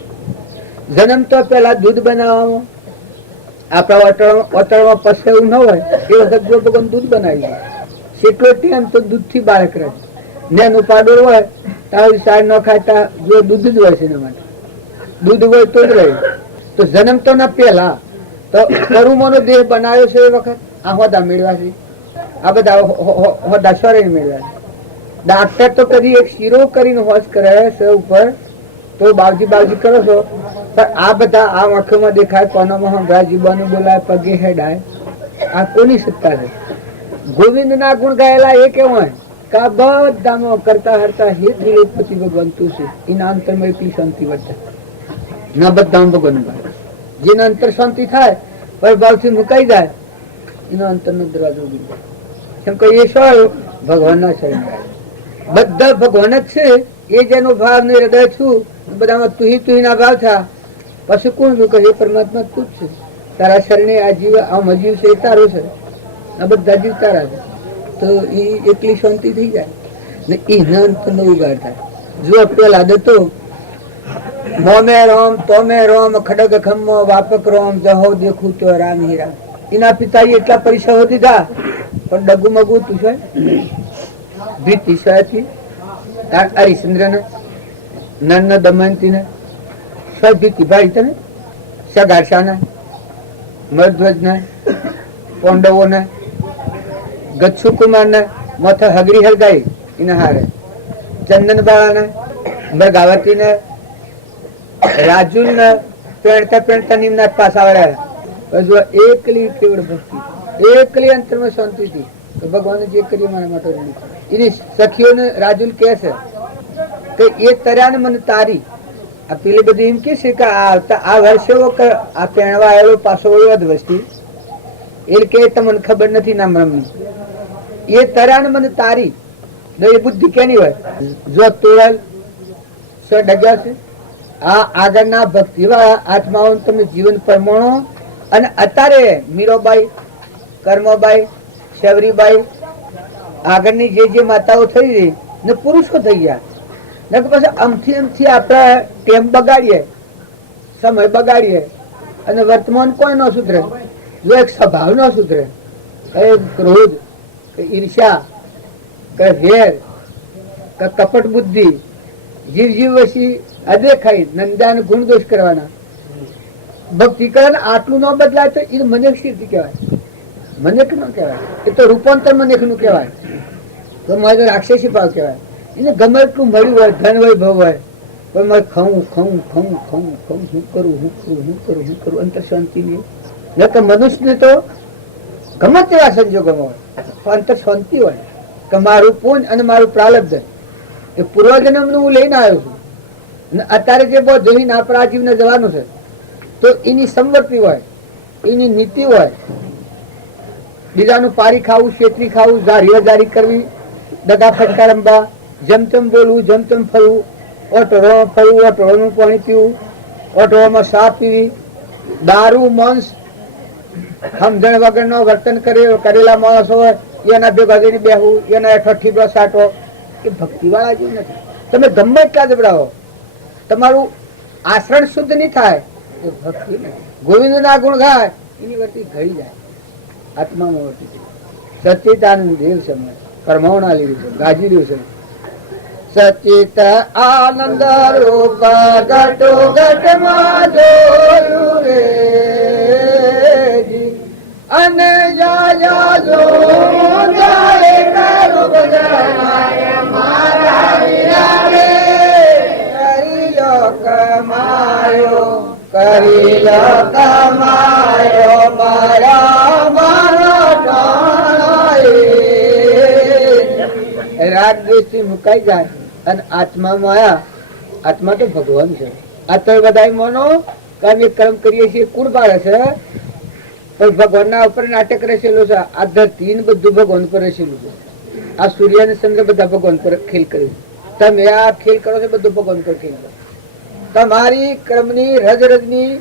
જન્મ તો પેલા દૂધ બનાવવામાં, આપણા ઓટળમાં પસે એવું ન હોય એ વખત જો ભગવાન દૂધ બનાવી દે, કેટલો ટાઈમ તો દૂધ થી બાળક રહે. નેનું પાડોળ હોય તારું સાર ન ખાતા જો દૂધ જ હોય છે એના માટે, દૂધ હોય તો જ રહે. તો જન્મ તો ના પેલા તો કરુમોનો દેહ બનાવ્યો છે એ વખત આ હોદા મેળવ્યા છે, આ બધા હોદા શરીર મેળવ્યા છે. ડાક્ટર તો કદી એક શીરો કરીને હોશ કરે છે ઉપર તો બાવજી બાવજી કરો છો, પણ આ બધા આ આંખોમાં દેખાય, કોનામાં સંભળાય, જીબાનું બોલાય, પગે હેડાય, આ કોની સત્તા છે? ગોવિંદ ના ગુણ ગાયેલા એ કેવું હોય કે આ બધામાં કરતા હરતા હે ત્રિલોકપતિ ભગવાન તું છે. એના અંતરમાં એટલી શાંતિ વર્તે ના બધામાં ભગવાન ગાય. જેના અંતર શાંતિ થાય પરભાવથી મુકાઈ જાય એનો અંતરનો દરવાજો ઉગી જાય. કેમ કે એ સ્વર ભગવાનના શરણ બધા ભગવાન જ છે. એ જેનો ભાવ ને હૃદય છું બધામાં તુહી તુહી ના ભાવ થયા પછી કોણ શું કહે પરમાત્મા તું જ છે. તારા શરણે આ જીવ આમ અજીવ છે એ તારો છે, આ બધા જીવ તારા છે. તો એ એટલી શાંતિ થઈ જાય ને એના અંતર નો ઉગાડ થાય. જો પેલા દતો મોમે રોમ તોમે રોમ ખડગ ખમ્મો વાપક રોમ જહો દેખું તો રામ હી રામ. એના પિતાજી એટલા પરીક્ષા હોતી હતા પણ ડગુ મગુ તું છે ભીતિ સ્વયથી હરિશ્ચંદ્ર ને નન દમયંતી ને સ્વભીતિ ભાઈ તને સગાશા ને મરધ્વજ ને પાંડવો ને ગચ્છુ કુમાર ને માથે હગરી હરગાઈ એને હારે ચંદન બાળા ને મૃગાવતી ને રાજુ ને પેણતા પેણતા નિમનાથ પાસા વળ્યા. એકલી કેવળ ભક્તિ, એકલી અંતરમાં શાંતિ થી ભગવાને જે કર્યું મારા માટે એની સખીઓને રાજુલ કે છે કે એ તર્યા ને મને તારી. આ પેલી બધી એમ કે છે કે આ વર્ષે આ પહેણવા આવેલો પાછો વળ્યો વસ્તી એ કે તમને ખબર નથી નામ રમની. એ તર્યા ને મને તારી એ બુદ્ધિ કેની હોય? જો તોળલ સો ડગ્યા છે આ આગળના ભક્તિ આત્માઓ તમે જીવન પરમાણો. અને અત્યારે મીરાબાઈ, કર્મબાઈ, શેવરીબાઈ આગળની જે માતાઓ થઈ રહી ને પુરુષો થઈ ગયા ને પછી અમથી આપડા ટેમ બગાડીએ, સમય બગાડીએ અને વર્તમાન કોઈ ન સુધરે. જો એક સ્વભાવ ન સુધરે, કઈ ક્રોધ, કઈ ઈર્ષ્યા, કઈ વેર, કઈ કપટ બુદ્ધિ, જીવ જીવ વસી અદેખાઈ નંદા ગુણ દોષ કરવાના. ભક્તિ કરે આટલું ન બદલાય તો એ મને સ્થિતિ કહેવાય. મનેક નો કહેવાય, એ તો રૂપાંતર મનેક નું કહેવાય. તો મારે રાક્ષસી ભાવ કહેવાય. એને ગમે એટલું મળ્યું હોય, ધન હોય, ભવ હોય, પણ મારે ખાવું ખાવું ખાવું ખાવું ખાવું, શું કરું શું કરું શું કરું શું કરું, અંતર શાંતિ નહીં. ન તો મનુષ્યને તો ગમે તેવા સંજોગોમાં હોય અંતર શાંતિ હોય કે મારું પુણ્ય અને મારું પ્રારબ્ધ એ પૂર્વજન્મ નું હું લઈને આવ્યો છું. અત્યારે જે બહુ જોઈને આપણા જીવને જવાનું છે તો એની સંવર્તી હોય, એની નીતિ હોય. બીજાનું પારી ખાવું, શેતરી ખાવું, હિયાજારી કરવી, દગા ફટકા રમવા, જેમ તેમ બોલવું, જેમ તેમ ફરવું, ઓટોળો ફરવું, ઓટોળોનું પાણી પીવું, ઓટોળામાં સા પીવી, દારૂ માંસ સમજણ વગરનો વર્તન કરેલા માણસો હોય એના ભેગા જઈને બેહવું, એના હેઠળ ઠીબડો સાટો, એ ભક્તિ વાળા જેવું નથી. તમે ગમે એટલા જબડાવો, તમારું આચરણ શુદ્ધ નહીં થાય એ ભક્તિ નહીં. ગોવિંદ ના ગુણ ગાય એની વર્તી ઘડી જાય, આત્મામાં વર્તી. સચ્ચિદાનંદ દેવ છે, પરમાવણા લીધું છે, ગાજી રહ્યું છે. સચિત આનંદ રૂપ ઘટો ઘટમાં જોયું રે અને જા જો જાય કરું જમાય મારા વિના રે કરી લો કમાયો, કરી લો કમાયો મારા મારો રાગ દ્વેષથી મુકાઈ જાય અને આત્મામાં આયા. આત્મા તો ભગવાન છે. આ તો બધા માનો કે અમે કર્મ કરીએ છીએ કુળ બાળે છે, પણ ભગવાનના ઉપર નાટક રચેલું છે. આ ધરતી બધું ભગવાન પર રચેલું છે. આ સૂર્ય અને ચંદ્ર બધા ભગવાન પર ખેલ કર્યું. તમે આ ખેલ કરો છો બધું ભગવાન પર ખેલ કરો. તમારી કર્મની રજ રજની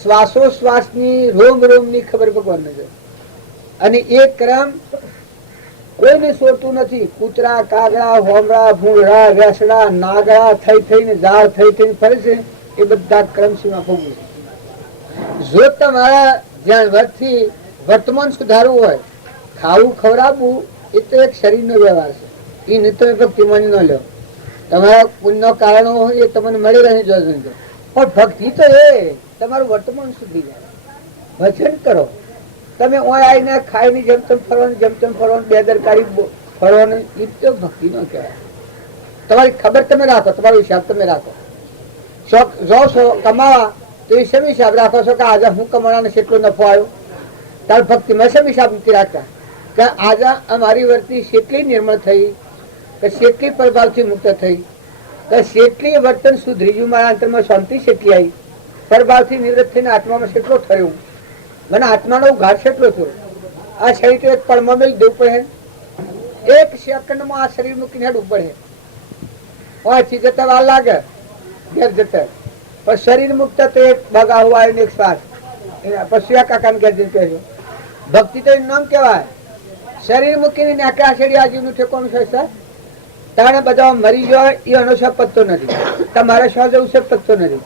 શ્વાસોશ્વાસની રોમ રોમની ખબર ભગવાનને છે. અને એ કર્મ કોઈને છોડતું નથી. કૂતરા, કાગડા, હોમરા, ભૂંગળા, વેસડા, નાગડા થઈ થઈને ઝાડ થઈ થઈને ફરે છે એ બધા કર્મ સીમા ભોગવું છે. જો તમારા જ્યાં વર્તથી વર્તમાન સુધારવું હોય, ખાવું ખવડાવવું એ તો એક શરીરનો વ્યવહાર છે. એ નહીં તમે ભક્તિ માની ન લો. તમારા પુણ્યનો કારણો હોય એ તમને મળી રહે જોજો, પણ ભક્તિ તો એ તમારું વર્તમાન સુધી જાય. ભજન કરો. તમે ઓય આવીને ખાઈને જેમ તેમ ફરવાનું, જેમ તેમ ફરવાનું, બેદરકારી ફરવાનું, એ તો ભક્તિ નો કહેવાય. તમારી ખબર તમે રાખો, તમારો હિસાબ તમે રાખો. શોખ જો છો કમાવા તો એ શેમ હિસાબ રાખો છો કે આજે હું કમાવાને કેટલો નફો આવ્યો? તાર ભક્તિમાં શેમ હિસાબ નથી રાખતા કે આજે અમારી વર્તી કેટલી નિર્મળ થઈ, કે કેટલી પ્રભાવથી મુક્ત થઈ, કે કેટલી વર્તન સુધરી ગયું, મારા અંતરમાં શાંતિ કેટલી આવી, પ્રભાવથી નિવૃત્ત થઈને આત્મામાં કેટલો થયું, મને આત્માનો ઉઘાડ કેટલો થયો. આ શરીર એક પળમાં મેળ દેવું પડે, એક સેકન્ડમાં આ શરીર મૂકીને હેડવું પડે. ઓથી જતા વાર લાગે ઘેર જતા, પણ શરીર મુક્ત તો એક બગા હોય ને એક શ્વાસ પછી આ કાકા ને ઘેર જઈને કહેજો. ભક્તિ તો એનું નામ કહેવાય. શરીર મૂકીને નાખ્યા શરીર આજીવનું ઠેકોનું છે સર. તાણે બધા મરી જાય એ અનુસાર પત્તો નથી. તમારે શો જવું છે પત્તો નથી.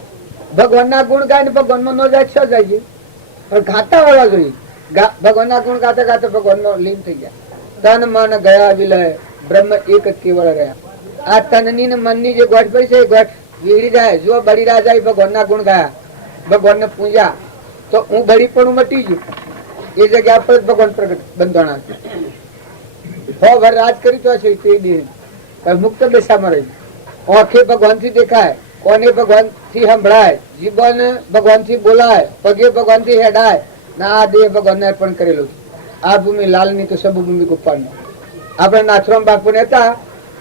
ભગવાનના ગુણ ગાય ને ભગવાનમાં નો જાય શો જાય છે, પણ ગાતા હોવા જોઈએ. ભગવાનના ગુણ ગાતા ગાતા ભગવાનનો લીન થઈ જાય. તન મન ગયા વિલય બ્રહ્મ એક જ કેવળ રહ્યા. આ તનની ને મનની જે ગોઠ પડી છે એ ગોઠ વીડી જાય. જો બળી રહ્યા જાય ભગવાનના ગુણ ગાયા, ભગવાનને પૂજા, તો હું બળી પણ મટી ગયું. એ જગ્યા પર ભગવાન પ્રગટ બંધાણા છે. ભર રાજ કરી તો છે તે દિન મુક્ત દશામાં રહી. આંખે ભગવાન થી દેખાય, કોને ભગવાન થી સંભળાય, જીવન ભગવાન થી બોલાય, પગે ભગવાન થી હેડાય. ના આ દેહ ભગવાન ને અર્પણ કરેલું છે. આ ભૂમિ લાલ ની તો સબ ભૂમિ કુપાડની. આપડે નાથરામ બાપુ ને હતા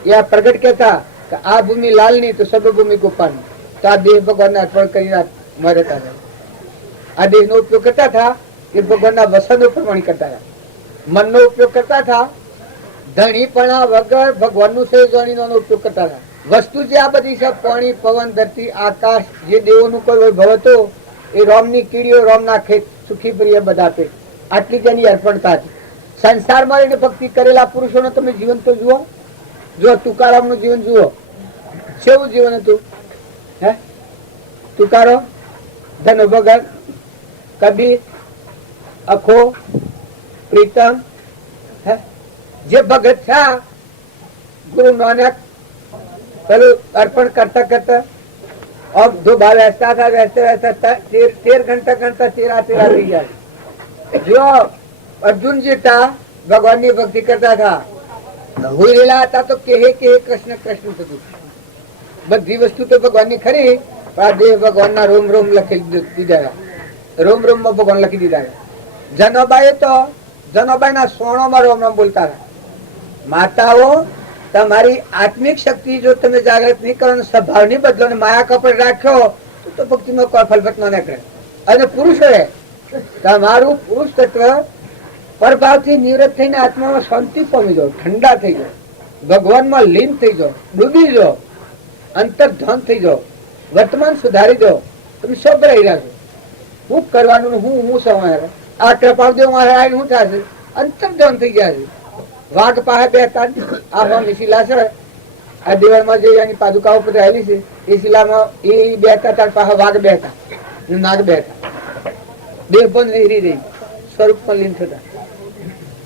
એ આ પ્રગટ કહેતા કે આ ભૂમિ લાલ ની તો સબ ભૂમિ કુપાડની. તો આ દેહ ભગવાન ને અર્પણ કરીને મરતા હતા. આ દેહ નો ઉપયોગ કરતા હતા એ ભગવાન ના વસન નો પ્રમાણ કરતા હતા. મન નો ઉપયોગ કરતા હતા, ધણીપણા વગર ભગવાન નું સહયોગી નો ઉપયોગ કરતા હતા. વસ્તુ જે આ બધી છે પાણી, પવન, ધરતી, આકાશ, જે દેવો નું કોઈ વૈભવ હતો એ રોમ ની કીડીઓ, રોમ ના ખેત સુખી પ્રિય બધા આપે. આટલી તેની અર્પણતા હતી. સંસારમાં રહીને ભક્તિ કરેલા પુરુષો નો તમે જીવન તો જુઓ. જો તુકારામ નું જીવન જુઓ, કેવું જીવન હતું. હે તુકારો ધન ભગત, કબીર, અખો, પ્રીતમ, જે ભગત છે ગુરુ નાનક પેલું અર્પણ કરતા કરતા अब दो बार ऐसा था वैसे वैसा 13 घंटा घंटा 13 થઈ જાય. જો अर्जुन जी था भगवान की भक्ति करता था, हुई रेला था तो कहे कृष्ण कृष्ण थતું बधी वस्तु तो भगवान ની ખરી પણ દેહ ભગવાન ના રોમ રોમ લખી દીધા, રોમ રોમ માં ભગવાન લખી દીધા. જનોબાઈ તો જનોબાઈ ના સોણો માં રોમ રોમ બોલતા હતા. માતાઓ તમારી આત્મિક શક્તિ જો તમે જાગૃત નહીં કરો, સ્વભાવ નહીં બદલો ને માયા કપડ રાખ્યો તો ભક્તિ માં કોઈ ફલફત ન નીકળે. અને પુરુષોએ તમારું પુરુષ તત્વ પરભાવથી નિવૃત્ત થઈને આત્મામાં શાંતિ પામી જાઓ, ઠંડા થઈ જાઓ, ભગવાનમાં લીન થઈ જાઓ, ડૂબી જાઓ, અંતર્ધ્યાન થઈ જાઓ, વર્તમાન સુધારી દો. તમે સબ રહી રહ્યા છો. હું કરવાનું હું સમય આ કૃપાળ દેવ મહારાજ શું થશે? અંતર્ધ્યાન થઈ ગયા છે. વાઘ પાસે બેઠા આ શિલા છે, આ દિવાળમાં જે એની પાદુકા ઉપર આવેલી છે એ શિલામાં એ બેઠા તાર પાસે વાઘ બેઠા, નાગ બેઠા, દેહ પણ હેરી રહી, સ્વરૂપમાં લીન થતા.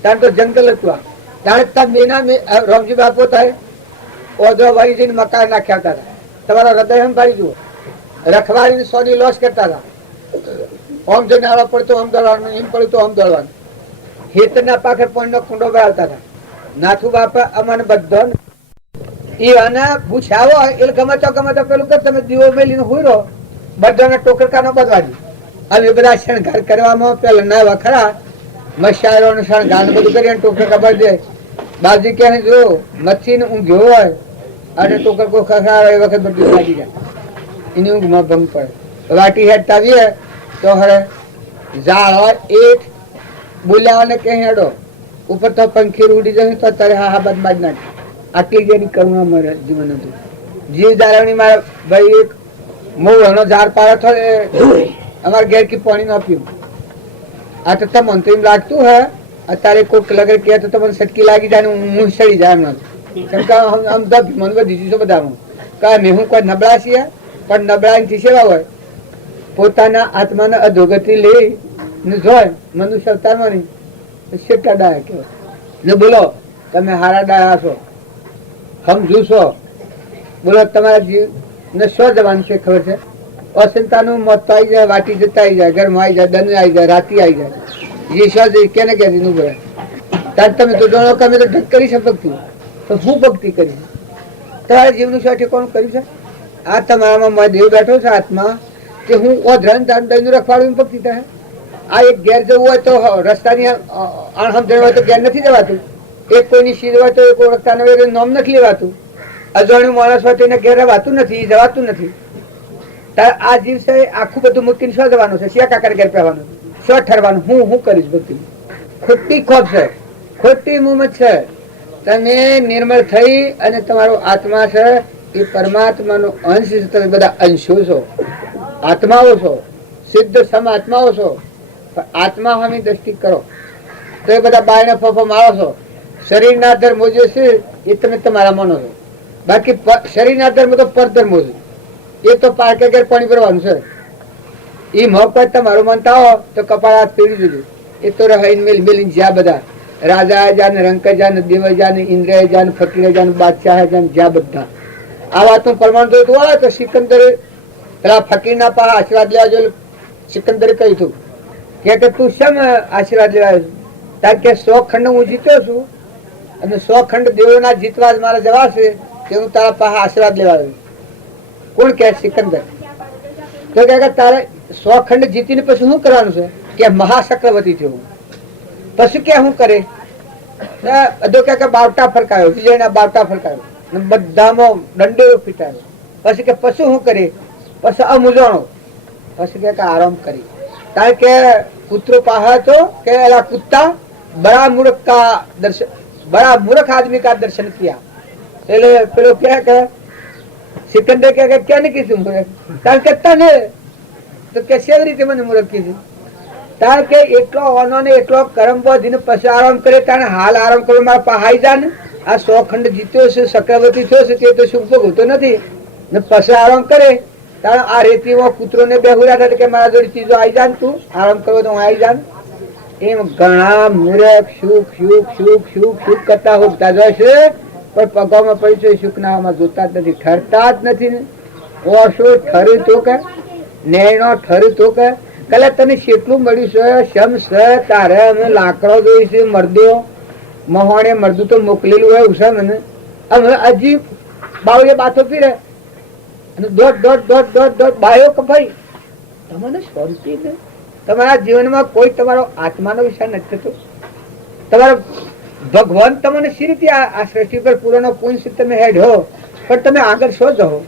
ત્યાં તો જંગલ હતું. જાણે રામજી બાપુ થાય ઓધો વાળી જઈને મકાન નાખ્યા હતા. તમારા હૃદય એમ ભાઈ જુઓ, રખવાડીને સોની લોસ કરતા હતા. ઓમ જઈને આવા પડતો આમ દળવાનું, એમ પડ્યું તો આમ દળવાનું. હેતના પાખે પાણીનો કુંડો ભરાવતા હતા. નાથુ બાપા અમાને બધા એ આના પૂછાવો એટલે ગમે તો પેલું કે તમે દીવો મેલીને હુઈ રહો, બધાને ટોકરકાનો બધવા દે. હવે બધા શણગાર કરવામાં પેલા ના વખરા મશાયરો નું શણગાર બધું કરી ટોકરકા બાંધી દે. બાજી ક્યાં જો મચ્છી ને ઊંઘ્યો હોય અને ટોકરકો ખખડાવે એ વખત બધું લાગી જાય, એની ઊંઘમાં ભંગ પડે. વાટી હેઠ આવીએ તો હવે ઝાડ હોય એઠ બોલ્યા ને કે હેડો ઉપર તો પંખી ઉડી જશે તો તારે હા બદમાં જ નાખી. આટલી જેની કરુણા મારે જીવન હતું. જીવ દારવણી મારા ભાઈ એક મોવનો ઝાડ પાડો થયો અમારે ઘેર કી પાણી ન પીવું. આ તો તમને તો એમ લાગતું હે અત્યારે કોઈક લગર કહે તો તમને સટકી લાગી જાય, હું સડી જાય એમ. કેમ કે આમ મને બધી છે બધામાં કે હું કોઈ નબળા છીએ, પણ નબળા થી સેવા હોય પોતાના આત્માના અધોગતિ લઈ ને જોય મનુષ્ય અવતારમાં નહીં કેટલા ડાયા કહેવાય ને. બોલો તમે હારા ડાયા છો, સમજુ છો? બોલો તમારા જીવ ને શું જવાનું છે ખબર છે? અસંતાનું મોત તો આવી જાય, વાટી જતા આવી જાય, ઘરમાં આવી જાય, દંડ આવી જાય, રાતી આવી જાય. જે શું કેને ક્યાંથી નું બોલે તાર તમે તો જાણો કે અમે તો ઢક કરી છે ભક્તિ, તો શું ભક્તિ કરી? તમારા જીવનું શું ઠેકાણું કર્યું છે? આ તમારામાં દેવ બેઠો છે આત્મા કે હું ઓધરાન દહીંનું રખવાડું ભક્તિ થાય. આ એક ઘેર જવું હોય તો રસ્તાની અણસમજણ હોય તો ઘેર નથી જવાતું. એક કોઈની સીધ હોય તો એક ઓળખતા ન હોય નામ નથી લેવાતું. અજાણ્યું માણસ હોય તો એને ઘેર રહેવાતું નથી, જવાતું નથી. આ જીવ છે આખું બધું મૂકીને શું જવાનું છે? શિયા કાકા ઘેર પહેવાનું, શું ઠરવાનું? હું કરીશ ભક્તિ? ખોટી ખોફ છે, ખોટી મુમત છે. તમે નિર્મળ થઈ અને તમારો આત્મા છે એ પરમાત્માનો અંશ છે. તમે બધા અંશો છો, આત્માઓ છો, સિદ્ધ સમ આત્માઓ છો. આત્મા સામે દ્રષ્ટિ કરો તો એ બધા બાયને ફોફો મારો છો. શરીરના ધર્મો જે છે એ તમે તમારા માનો છો, બાકી શરીરના ધર્મ તો પરધર્મો છે. એ તો પાર્કે ઘેર પાણી ભરવાનું છે. એ મોહબ્બત તમારું માનતા હો તો કપાળ હાથ પીડી દીધું. એ તો રહીને મેલીને જ્યાં બધા રાજા જાન, રંકજા ને, દેવજા ને, ઇન્દ્રિય જાન, ફકીર જાન, બાદશાહ જાન, જ્યાં બધા આ વાતનું પ્રમાણ જોઈતું હોય તો સિકંદરે પેલા ફકીર ના પા આશીર્વાદ લેવા જો. સિકંદરે કહ્યું હતું કે તું શેમ આશીર્વાદ લેવા? કારણ કે 100 ખંડ હું જીત્યો છું અને 100 ખંડ દેવોના જીતવા જ મારે જવા છે કે હું તારા પાસે આશીર્વાદ લેવા આવ્યો. કોણ કે? સિકંદર. તો કે તારે 100 ખંડ જીતીને પછી શું કરવાનું છે? કે મહાચક્રવર્તી થયો. પછી કે શું કરે? બધો કે બાવટા ફરકાયો, વિજયના બાવટા ફરકાયો, બધામાં દંડો પીટાયો. પછી કે પછી શું કરે? પછી અમૂલણો. પછી કે આરામ કરી. કારણ કે કૂતરો પાહા તો કે કુત્તા બડા મૂર્ખ કા દર્શન, બડા મૂર્ખ આદમી કા દર્શન કિયા. એટલે પેલો કે સિકંદર કે ક્યાં કીધું મૂર્ખ? કારણ કે તને તો કે કેવી રીતે મને મૂર્ખ કીધું? કારણ કે એટલો ઓનો ને એટલો કરમ બધીને પછી આરામ કરે. તારે હાલ આરામ કરો મારા પહાઈ જા ને. આ 100 ખંડ જીત્યો છે, ચક્રવર્તી થયો છે, તે તો સુખ ભોગવતો નથી ને પછી આરામ કરે. તારે આ રેતીમાં કૂતરો ને બેહુરા થાય કે મારા જોડે ચીજો આવી જાય, તું આરામ કરો તો હું આવી જાય. એમ ઘણા મૂર્ખ સુખ સુખ સુખ સુખ સુખ કરતા હોતા જાય છે, પણ પગોમાં પડી સુખ ના જોતા જ નથી, ઠરતા જ નથી. ઓશો ઠર્યું તો કે નેણો ઠર્યું તો કે કલે તને કેટલું મળ્યું છે શમ છે તારે અમે લાકડો જોઈશે મરદો મહોણે મરદું તો મોકલેલું હોય ઉષા મને અમે હજી બાવળે બાથો પીરે અને દોઢ બાયો કે ભાઈ તમને શાંતિ ને તમારા જીવનમાં કોઈ તમારો આત્માનો વિચાર નથી થતો તમારો ભગવાન તમને સી રીતે આ સૃષ્ટિ પર પૂરો પુંજ તમે હેડ હો પણ તમે આગળ શો જહો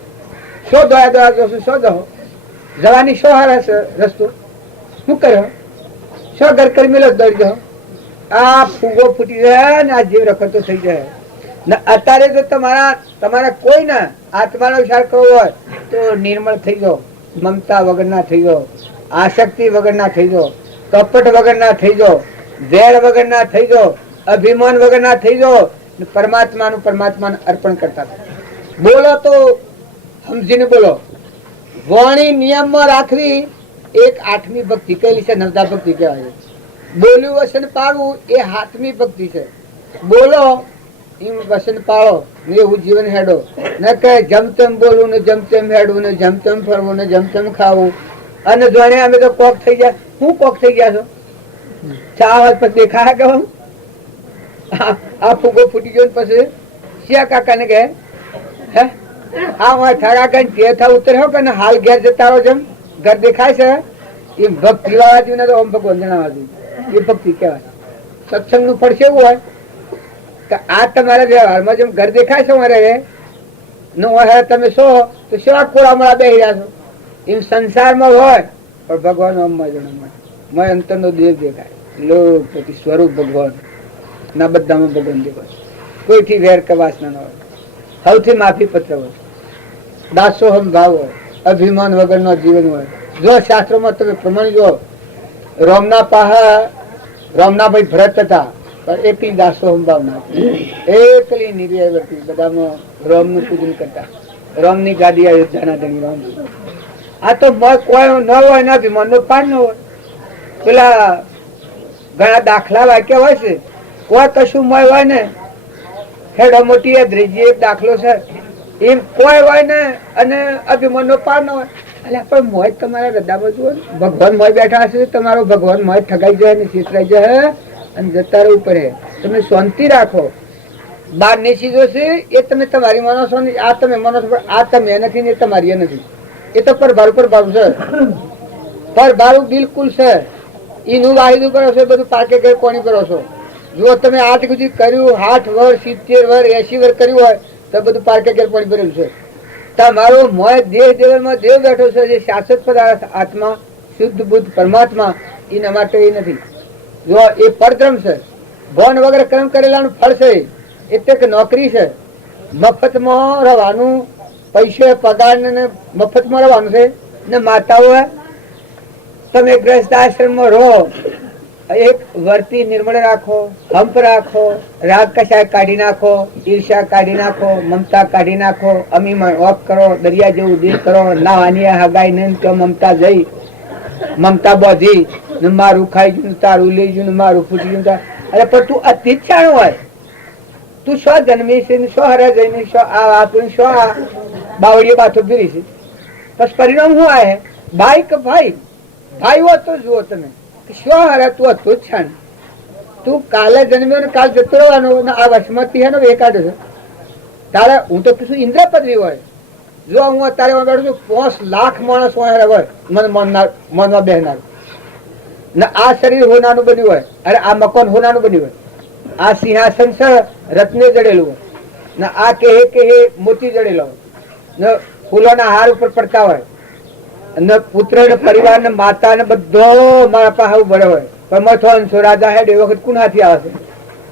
શો દોયા જશો શો જહો જવાની શો હાર હશે રસ્તો શું કર્યો શો ઘર કરી મેલો દોડી જાઓ આ ફૂગો ફૂટી જાય ને આ જીવ રખડતો થઈ જાય ને અત્યારે જો તમારા કોઈ ના આત્માનો વિચાર કરવો હોય તો નિર્મળ થઈ જાઓ મમતા વગર ના થઈ જાઓ આસક્તિ વગર ના થઈ જાઓ કપટ વગર ના થઈ જાઓ ઝેર વગર ના થઈ જાઓ અભિમાન વગર ના થઈ જાઓ પરમાત્માનું અર્પણ કરતા બોલો તો સમજીને બોલો વાણી નિયમમાં રાખવી એક 8મી ભક્તિ કહેલી છે નવદા ભક્તિ કહેવાય છે બોલ્યું વસન પાળવું એ 7મી ભક્તિ છે બોલો એમ વસન પાળો એવું જીવન હેડો ન કે જમ તેમ બોલવું ને જમ તેમ હેડવું ને જમ તેમ ફરવું ને જમ તેમ ખાવું અને જોડે અમે તો કોક થઈ ગયા હું કોક થઈ ગયા છો ચા વાત પછી દેખા કે આ ફૂગો ફૂટી ગયો પછી શિયા કાકા ને કહે હે હા હું થારા કઈ તે થા ઉતર્યો કે હાલ ઘેર જતા રહો જેમ ઘર દેખાય છે એ ભક્તિ વાળા ને તો ઓમ ભગવાન જણાવવા એ ભક્તિ કહેવાય સત્સંગ નું ફળ એવું હોય કે આ તમારા વ્યવહારમાં જેમ ઘર દેખાય છે મારે તમે શો તો શેવા કોળામળા બેસી રહ્યા છો એમ સંસારમાં હોય પણ ભગવાન મય અંતર નો દેવ દેખાય લોક સ્વરૂપ ભગવાન ના બધામાં ભગવાન દેખાય કોઈથી વેર કે વાસના ન હોય સૌથી માફી પત્ર હોય દાસોહમ ભાવ હોય અભિમાન વગર નો જીવન હોય જો શાસ્ત્રોમાં તમે પ્રમાણ જો રોમનાભાઈ ભરત હતા પણ એકલી દાસોહમ ભાવના એકલી નિર્યવર્તી બધામાં રોમ નું પૂજન કરતા રોમ ની ગાદી અયોધ્યાના ધણી રામ આ તો કોઈ ન હોય ને અભિમાન નો પાર ન હોય પેલા ઘણા દાખલા વાક્ય હોય છે કોઈ કશું મય હોય ને હેડો મોટી દ્રીજી એક દાખલો છે એમ કોઈ હોય ને અને અભિમાન નો પાર ન હોય એટલે પણ મોય તમારા હૃદયમાં જુઓ ભગવાન મોય બેઠા હશે તમારો ભગવાન મોય ઠગાઈ જાય ને છેતરાઈ જાય અને જતા રહેવું પડે તમે શાંતિ રાખો બાર ની ચીજો છે એ તમે તમારી માનો છો ને આ તમે માનો છો પણ આ તમે નથી ને તમારી નથી એ તો પરભારું છે પરભારું બિલકુલ છે એનું વાહિદું કરો છો બધું પાકે ઘર કોની કરો છો જો તમે આજ સુધી કર્યું 8 વર્ષ 70 વર્ષ 80 વર્ષ કર્યું હોય તો બધું પાકે ઘર કોની ભરેલું છે તમારો મોય દેહ દેવલમાં દેવ બેઠો છે જે શાશ્વત પદાર્થ આત્મા શુદ્ધ બુદ્ધ પરમાત્મા એના માટે એ નથી જો એ પરદ્રમ છે ભણ વગર કર્મ કરેલાનું ફળ છે એટલે કે નોકરી છે મફતમાં રહેવાનું પૈસે પગાર ને મફતમાં રહેવાનું છે ને માતાઓ તમે ગ્રસ્ત આશ્રમમાં રહો એક વર્તી નિર્મળ રાખો હંપ રાખો રાગ કશાય કાઢી નાખો ઈર્ષ્યા કાઢી નાખો મમતા કાઢી નાખો અમીમાં ઓફ કરો દરિયા જેવું દિલ કરો નાવાની હગાઈ ને મમતા જઈ મમતા બોધી ને મારું ખાઈ ગયું તારું લઈ ગયું મારું ફૂટી ગયું અરે પણ તું અતિ જ જાણો હોય તું શો જન્મી છે શો હરા જઈને શો આ શો આ બાવળીએ બાથો ફેરી છે બસ પરિણામ શું આવે ભાઈ કે ભાઈ હો તો જુઓ તમે શો હરા તું હતું જ છાણ તું કાલે જન્મ્યો ને કાલ જતો રહેવાનો આ વસમતી હે ને એ કાઢે છે તારે હું તો પૂછું ઇન્દ્ર પદવી હોય જો હું અત્યારે બેઠું છું 5 લાખ માણસ હોય મને મનમાં બેહનાર ને આ શરીર હોનાનું બન્યું હોય અરે આ મકાન હોનાનું બન્યું હોય આ સિંહાસન છે રત્ને જડેલું હોય ને આ કે મોતી જડેલો હોય ને ફૂલોના હાર ઉપર પડતા હોય અને પુત્ર ને પરિવાર ને માતા ને બધો મારા પાસે બળે હોય પણ મથો અંશો રાજા હેડ એ વખત કોણ હાથી આવે છે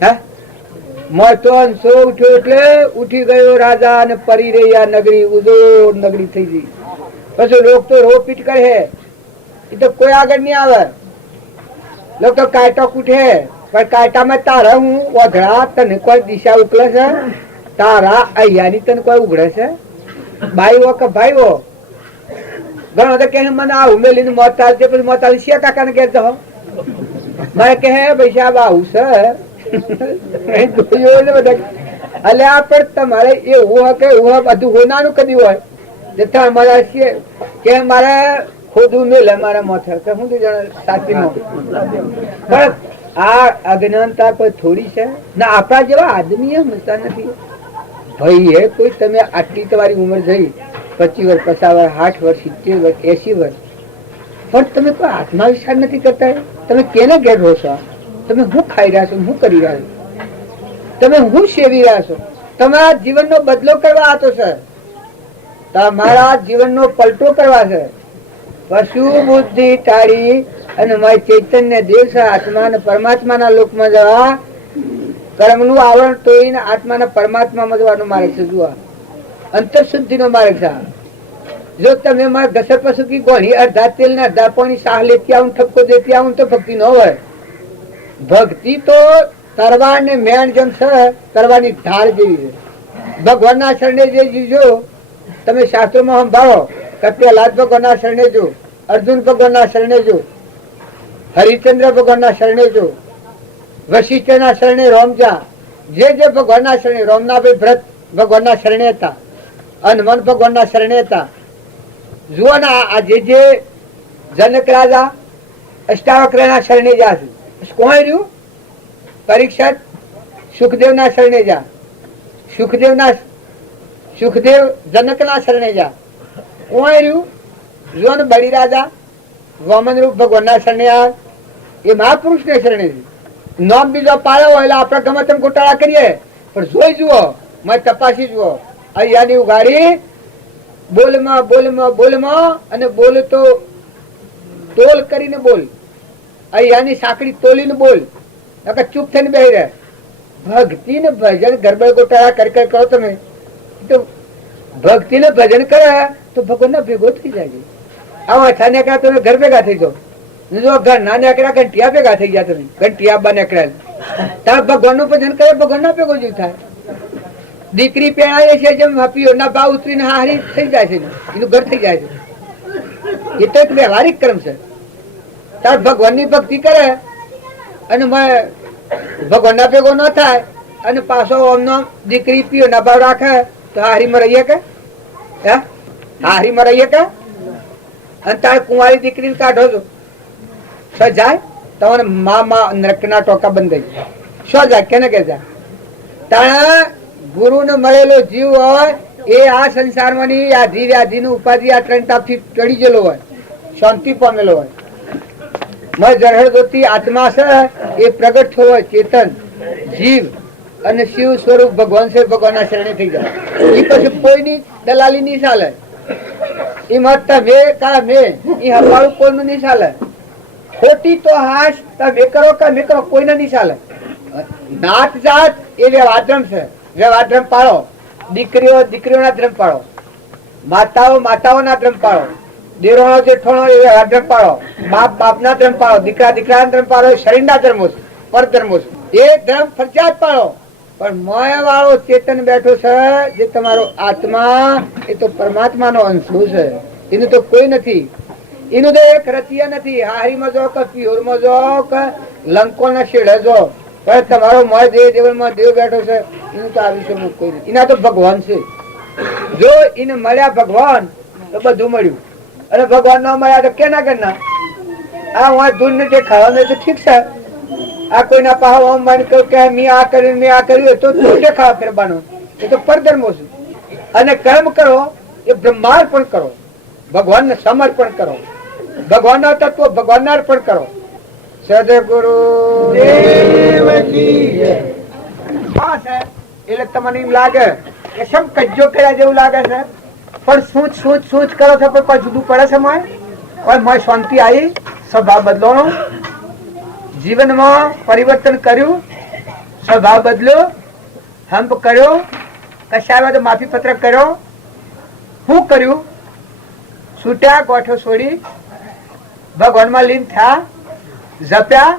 હે મથો અંશો ઉઠ્યો એટલે ઉઠી ગયો રાજા અને પરી રહી આ નગરી ઉજોડ નગરી થઈ ગઈ પછી લોક તો રો પીટ કરે એ તો કોઈ આગળ નહીં આવે લોક તો કાંટો કૂટે પણ કાંટામાં તારા હું ઓઘડા તને કોઈ દિશા ઉકલે છે તારા અહીંયાની તને કોઈ ઉઘડે છે બાઈ હો કે ભાઈ હો ઘણો તો કે મને આ ઉમેલી મોત ચાલશે પછી મોત ચાલી શિયા કાકા ને કહેતો મારે કે ભાઈ સાહેબ આવું છે એટલે આ પણ તમારે એવું હોય કે એવું બધું હોનાનું કદી હોય મારા કે મારે ખોદું મેલે મારા માથે કે હું તો જાણે સાચીમાં. પણ આ અજ્ઞાનતા કોઈ થોડી છે ના. આપણા જેવા આદમી સમજતા નથી. ભાઈ હે કોઈ તમે આટલી તમારી ઉંમર થઈ 25 વર્ષ 50 વર્ષ 60 વર્ષ 70 વર્ષ 80 વર્ષ, પણ તમે કોઈ આત્મા વિચાર નથી કરતા. તમે કેને ઘેર રહો છો? તમે શું ખાઈ રહ્યા છો? શું કરી રહ્યા છો? તમે શું સેવી રહ્યા છો? તમારા જીવનનો બદલો કરવા આતો છે. તમારા જીવનનો પલટો કરવા છે. પશુ બુદ્ધિ ટાળી અને મારી ચૈતન્ય દેશ આત્મા ને પરમાત્માના લોકમાં જવા, કર્મનું આવરણ તોડીને આત્માના પરમાત્મામાં જવાનો માર્ગ છે. જુઓ, અંતરશુદ્ધિનો માર્ગ છે. જો તમે મારા ઘસર પશુ કી ગોળી અડધા તેલ ને અડધા પાણી શાહ લેતી આવું, ઠપકો દેતી આવું તો ભક્તિ ન હોય. ભક્તિ તો તરવાર ને મેણ જેમ છે, તરવાની ઢાળ જેવી છે. ભગવાનના શરણે જે જીવજો, તમે શાસ્ત્રોમાં સંભાળો કે પ્રહલાદ ભગવાનના શરણે જો, અર્જુન ભગવાનના શરણે જો, હરિચંદ્ર ભગવાનના શરણે જો, વશિષ્ઠના શરણે રોમ જા. જે ભગવાનના શરણે, રોમના ભાઈ ભરત ભગવાનના શરણે હતા, હનુમાન ભગવાનના શરણે હતા. જુઓ ને આ જે જનક રાજા અષ્ટાવક્રના શરણે જા છે. કોણ રહ્યું? પરીક્ષિત સુખદેવના શરણે જા. સુખદેવ જનકના શરણે જા. કોણ રહ્યું? જુઓ ને બળી રાજા વામન રૂપ ભગવાનના શરણે આ. એ મહાપુરુષને શરણે છે. નામ બીજો પાડ્યો હોય એટલે આપણે ગમે તેમ ગોટાળા કરીએ, પણ જોઈ જુઓ, મેં તપાસી જુઓ. અહીંયાની ઉઘાડી બોલમાં બોલમાં બોલમાં અને બોલ તો તોલ કરીને બોલ. અહીંયાની સાંકડી તોલીને બોલ, ચૂપ થઈને બેહી રહે. ભક્તિ ને ભજન ગરબડ ગોટાળા કરી કરો તમે તો ભક્તિ ને ભજન કરે તો ભગવાન ના ભેગો થઈ જાય. આવા અઠા નીકળ્યા તમે ઘર ભેગા થઈ જાઓ. જો ઘર ના નીકળ્યા ઘંટિયા ભેગા થઈ ગયા. તમે ઘંટિયા બા નીકળ્યા ત્યાં ભગવાન નું ભજન કરે, ભગવાન ના ભેગો જીવ થાય. દીકરી પહેણાય છે જેમ હપીઓ ના ભાવ ઉતરીને હારી થઈ જાય છે, એનું ઘર થઈ જાય છે. એ તો એક વ્યવહારિક કર્મ છે. તાર ભગવાન ની ભક્તિ કરે અને ભગવાન ના ભેગો ન થાય અને પાછો અમનો દીકરી પીઓ ના ભાવ રાખે તો હારી માં રહીએ કે? હારી માં રહીએ કે? અને તારે કુંવારી દીકરી કાઢો છો શું જાય? તમારે મા નરક ના ટોકા બંધ થઈ જાય. શું જાય? કેને કે જાય? તારે ગુરુ ને મળેલો જીવ હોય એ આ સંસારમાં આધી વ્યાધિ નું ઉપાધિ આ ત્રણ તાપ થી ચડી ગયેલો હોય, શાંતિ પામેલો હોય. જરહરદોતી આત્મા છે એ પ્રગટ થયો હોય, ચેતન જીવ અને શિવ સ્વરૂપ ભગવાન છે. ભગવાનના શરણે થઈ જાય. એ પછી કોઈની દલાલી નહીં ચાલે. એ મત તમે કા મેં એ હવાળું કોઈનું નહીં ચાલે. ખોટી તો હાશ તમે કરો કે મેં કરો, કોઈને નહીં ચાલે. નાત જાત એ વ્યવહારધર્મ છે. વ્યવહારધર્મ પાળો. દીકરીઓ દીકરીઓના ધર્મ પાળો, માતાઓ માતાઓના ધર્મ પાળો, દેરોણો જેઠોણો એ વ્યવહારધર્મ પાળો, બાપ બાપના ધર્મ પાળો, દીકરા દીકરાના ધર્મ પાળો. શરીરના ધર્મો છે, પરધર્મો છે. એ ધર્મ ફરજિયાત પાળો. પણ મોય વાળો ચેતન બેઠો છે જે તમારો આત્મા, એ તો પરમાત્માનો અંશો છે. એનું તો કોઈ નથી. એનું તો એક રતિય નથી. હારીમાં જો કે પિયોરમાં જો કે લંકોના શેડે જો, પણ તમારો મોય દેવ દેવળમાં દેવ બેઠો છે. એનું તો આ વિશ્વમાં કોઈ નથી. એના તો ભગવાન છે. જો એને મળ્યા ભગવાન તો બધું મળ્યું, અને ભગવાન ન મળ્યા તો કેના કરના? આ હું ધૂળ ને દેખાવાનું તો ઠીક છે. આ કોઈના પાહા માન કે મેં આ કર્યું મેં આ કર્યું તો દેખાવા ફેરવાનો, એ તો પરધર્મો છે. અને કર્મ કરો એ બ્રહ્માર્પણ કરો, ભગવાનને સમર્પણ કરો, ભગવાનના તત્વ ભગવાનને અર્પણ કરો. સદગુરુ એટલે તમને એમ લાગે કે સમ કજ્જો કર્યા જેવું લાગે છે, પણ સૂચ સૂચ સૂચ કરો છો પણ કોઈ જુદું પડે છે. મોય શાંતિ આવી, સ્વભાવ બદલો, જીવનમાં પરિવર્તન કર્યું, સ્વભાવ બદલ્યો, હંપ કર્યો, કશાય તો માફી પત્ર કર્યો. શું કર્યું? છૂટ્યા, ગોઠો છોડી ભગવાનમાં લીન થયા, જપ્યા.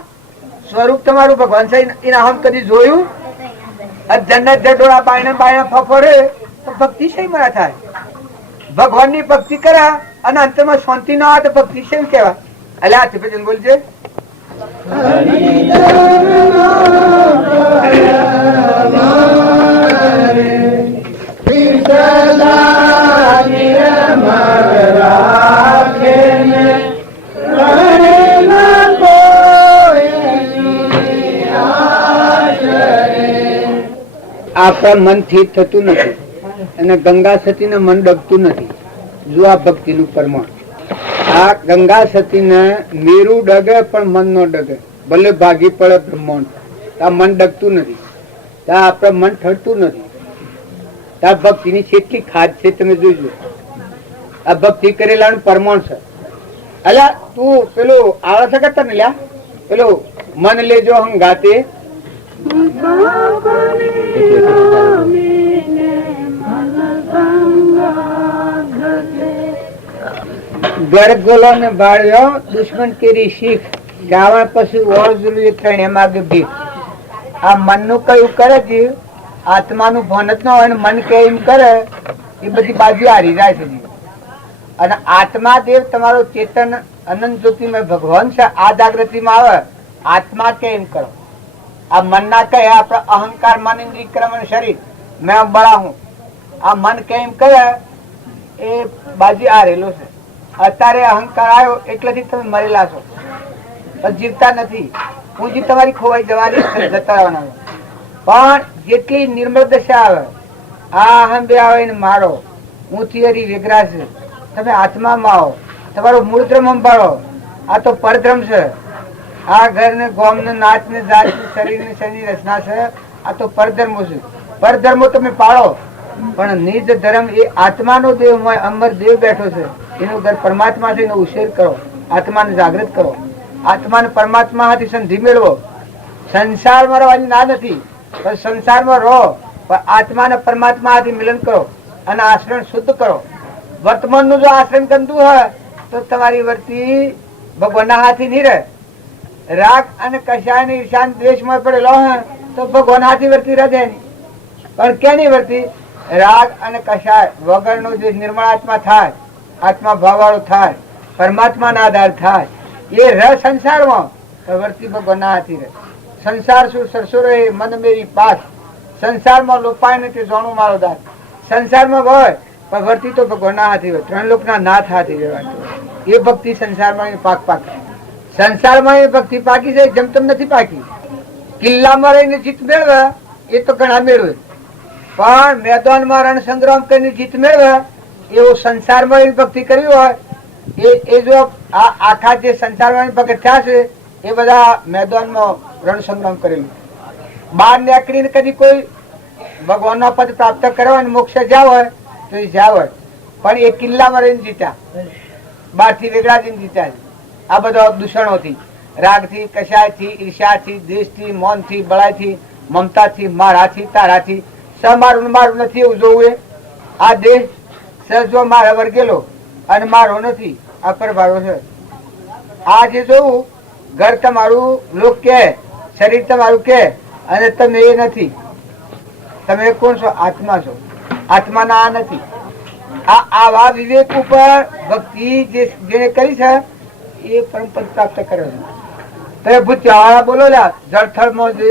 સ્વરૂપ તમારું ભગવાન છે. એના હમ કદી જોયું? જન્નત જડોળા બાયણા બાયણા ફફરે તો ભક્તિ શી માં થાય? ભગવાન ની ભક્તિ કર્યા અને અંતમાં શાંતિ ના આવે તો ભક્તિ શેમ કેવાય? એટલે હાથ ભજન બોલજે. રાખે આપણા મનથી થતું નથી અને ગંગા સતીને મન ડગતું નથી. જો આ ભક્તિનું પ્રમાણ. આ ગંગા સતીને મેરું ડગે પણ મન નો ડગે, ભલે ભાગી પડે બ્રહ્માંડ, આ મન ડગતું નથી, ત્યાં આપણે મન ઠરતું નથી. આ ભક્તિની કેટલી ખાદ છે તમે જોજો. આ ભક્તિ કરેલાનું પ્રમાણ છે. અલ્યા તું પેલું આવે છે કે તને લ્યા પેલું મન લેજો હંગાતે ગરગોલો ને ભાળ્યો દુશ્મન કેરી શીખ ગાવા પછી ઓળજુલી ત્રણે માગે ભીખ. આ મનનું કયું કરે છે, આત્માનું ભાન જ ન હોય ને મન કે એમ કરે એ બધી બાજુ હારી જાય છે. અને આત્મા દેવ તમારો ચેતન અનંત જ્યોતિમય ભગવાન છે. આ જાગૃતિમાં આવે આત્મા કે એમ કરો. આ મન ના કહે આપણા અહંકાર મન ઇન્દ્રિય ક્રમ શરીર મેં બળા હું. આ મન કે એમ કહે એ બાજુ હારેલું છે. અત્યારે અહંકાર આવ્યો એટલેથી તમે મરેલા છો, પણ જીવતા નથી. પૂંજી તમારી ખોવાઈ જવાની જતા રહેવાના. પણ જેટલી નિર્મળ દશા આવે આ અહંબે આવે ને મારો હું થિયરી વેગરા છે. તમે આત્મામાં આવો, તમારો મૂળ ધર્મ સંભાળો. આ તો પરધર્મ છે. આ ઘર ને ગોમ ને નાચ ને જાત ને શરીર ને શરીર રચના છે. આ તો પરધર્મો છે. પરધર્મો તમે પાળો, પણ નિજ ધર્મ એ આત્માનો દેવ હોય, અમર દેવ બેઠો છે, એનું ઘર પરમાત્મા છે, એનો ઉછેર કરો, આત્માને જાગૃત કરો, આત્માને પરમાત્મા હાથી સંધિ મેળવો. સંસારમાં રહેવાની ના નથી, પણ સંસારમાં રહો, પણ આત્માને પરમાત્મા હાથી મિલન કરો અને આચરણ શુદ્ધ કરો. વર્તમાનનું જો આચરણ ગંદુ હોય તો તમારી વર્તી ભગવાનના હાથી નહીં રહે. રાગ અને કશાય ને ઈર્ષાન દ્વેષમાં પડેલો હોય તો ભગવાન હાથી વર્તી રહે નહીં. પણ કે નહીં વર્તી? રાગ અને કશાય વગરનો જે નિર્મળ આત્મા થાય, આત્મા ભાવવાળો થાય, પરમાત્માના આધાર થાય, એ રહ સંસારમાં તો વર્તી ભગવાનના હાથી રહે. સંસાર શું સરસો રહે મન મેરી પાસ. સંસારમાં લોપાય નથી જાણું મારો દાસ. સંસારમાં હોય પણ વર્તી તો ભગવાનના હાથી હોય, ત્રણ લોકના નાથ હાથી રહેવાતું. એ ભક્તિ સંસારમાં પાક પાકી. સંસારમાં એ ભક્તિ પાકી છે, જમતમ નથી પાકી. કિલ્લામાં રહીને જીત મેળવે એ તો ઘણા મેળવે, પણ મેદાનમાં રણ સંગ્રામ કરીને જીત મેળવે એવો સંસારમાં એની ભક્તિ કરવી હોય એ જો આ આખા જે સંસારમાં ભગત થયા છે એ બધા મેદાનમાં રણ સંગ્રામ કરેલું. બહાર નીકળીને કદી કોઈ ભગવાનનો પદ પ્રાપ્ત કર્યો હોય, મોક્ષ જ્યાં હોય તો એ જ્યાં હોય, પણ એ કિલ્લામાં રહીને જીત્યા, બહારથી વેગળા જઈને જીત્યા. આ બધા દૂષણોથી, રાગથી, કશાયથી, ઈર્ષ્યાથી, દ્વેષથી, મૌનથી, બળાઈથી, મમતાથી, મારાથી, તારાથી. મારું મારું નથી એવું જોવું. આ દેશ જો મારા વર્ગેલો અને મારો નથી, આ પરભારો છે. આ જે જોવું ઘર તમારું લોક કે, શરીર તમારું કે, અને તમે એ નથી. તમે કોણ છો? આત્મા છો. આત્માના આ નથી. આ આવા વિવેક ઉપર ભક્તિ જેને કરી છે એ પરમ પદ પ્રાપ્ત કરે છે. તમે ભૂત્યા બોલો લ્યા જળથળ માં જે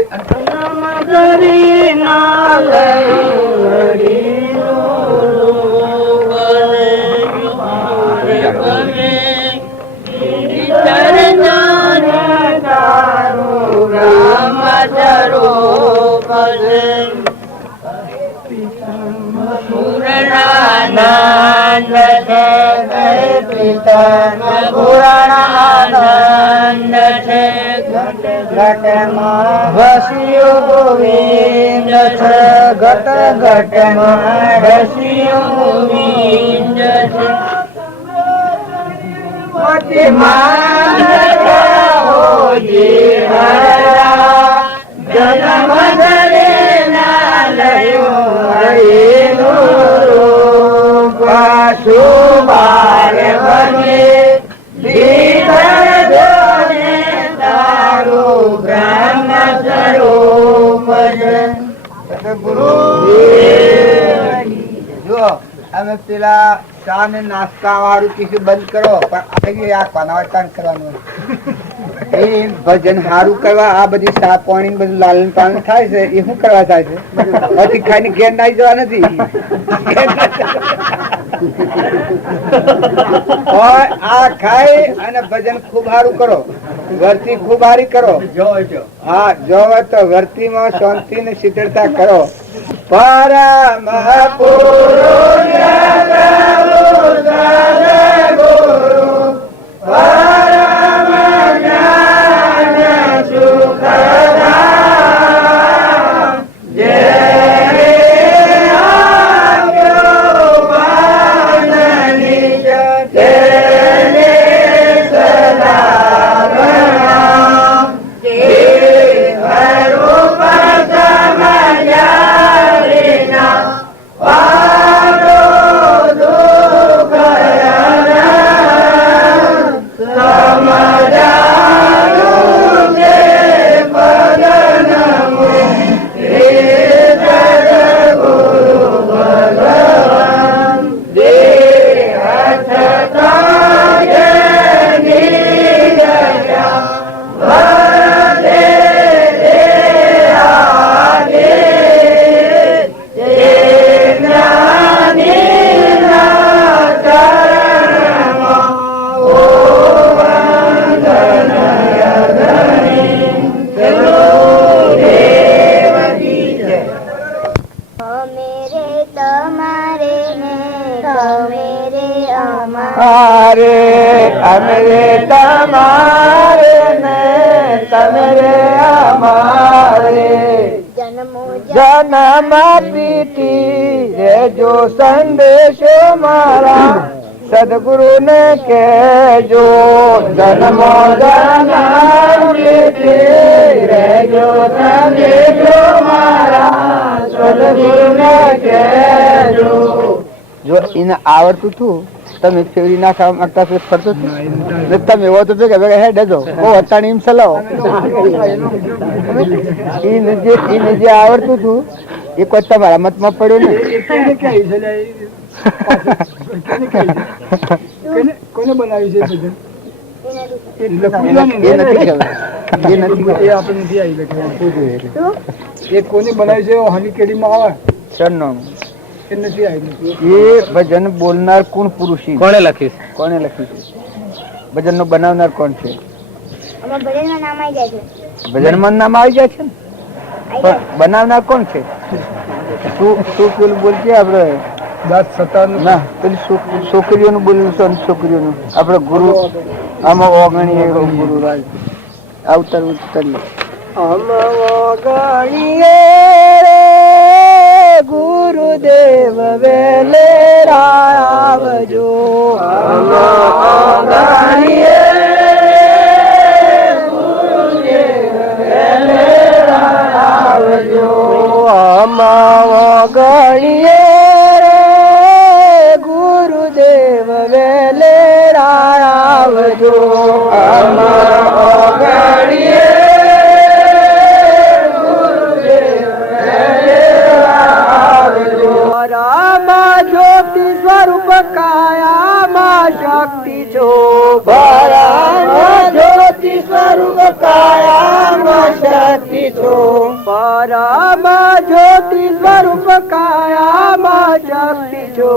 ગોવિંદ છે ઘટ ઘટ માં રસિયો ગોવિંદ છે જન્મ ધરે ના લયો હરેનો રૂપ શુભાર બને ધીધર જોને તારું બ્રહ્મ સ્વરૂપ જો અમે પેલા ચા ને નાસ્તા વાળું કીધું બંધ કરો, પણ આ ખાના કરવાનું એ ભજન સારું કરવા આ બધી સા પાણી બધું લાલન પાલન થાય છે એ શું કરવા થાય છે? પછી ખાઈને ઘેર નાઈ જવા નથી. આ ખાઈ અને ભજન ખૂબ સારું કરો, વર્તી ખૂબ સારી કરો. હા, જોવે તો વર્તી માં શાંતિ ને શીતળતા કરો. પરમ પુરુષ અમરે તમારે ને તમરે અમારે જન્મ પીતી રેજો સંદેશો મારા સદગુરુ ને કહેજો. જન્મ જન્મ પીતી રેજો સંદેશો મારા સદગુરુ ને કહેજો. જો એને આવડતું હતું તમે ફેરી નાખવા માંગતા ફરતો તમે એવો તો ભેગા ભેગા હેડ જો બહુ હતાણી એમ ચલાવો. એને જે આવડતું હતું એ કોઈ તમારા મતમાં પડ્યું ને. કોને બનાવ્યું છે ભજન? કોને બનાવ્યું છે? હની કેડીમાં આવે સરનામું એ ભજન બોલનાર કોણ પુરુષ? કોને લખ્યું? કોને લખ્યું છે? ભજન નો બનાવનાર કોણ છે? ભજન માં નામ આવી જાય છે ને, પણ બનાવનાર કોણ છે? શું પેલું બોલશે આપડે ના પેલી છોકરીઓનું બોલેલું છે, છોકરીઓનું આપડે ગુરુ આમાં ઓગણીએ ગુરુ રાજ અવતાર કરીએ. ગુરુદેવ વેલે આવજો. ગુરુદેવ વેલે આવજો. ગણીએ ગુરુદેવ વેલે આવજો. ગણીએ જ્યોતિ સ્વરૂપ કાયામાં શક્તિ છો. જ્યોતિ સ્વરૂપ કાયામાં શક્તિ છો. પરમ જ્યોતિ સ્વરૂપ કાયામાં શક્તિ છો.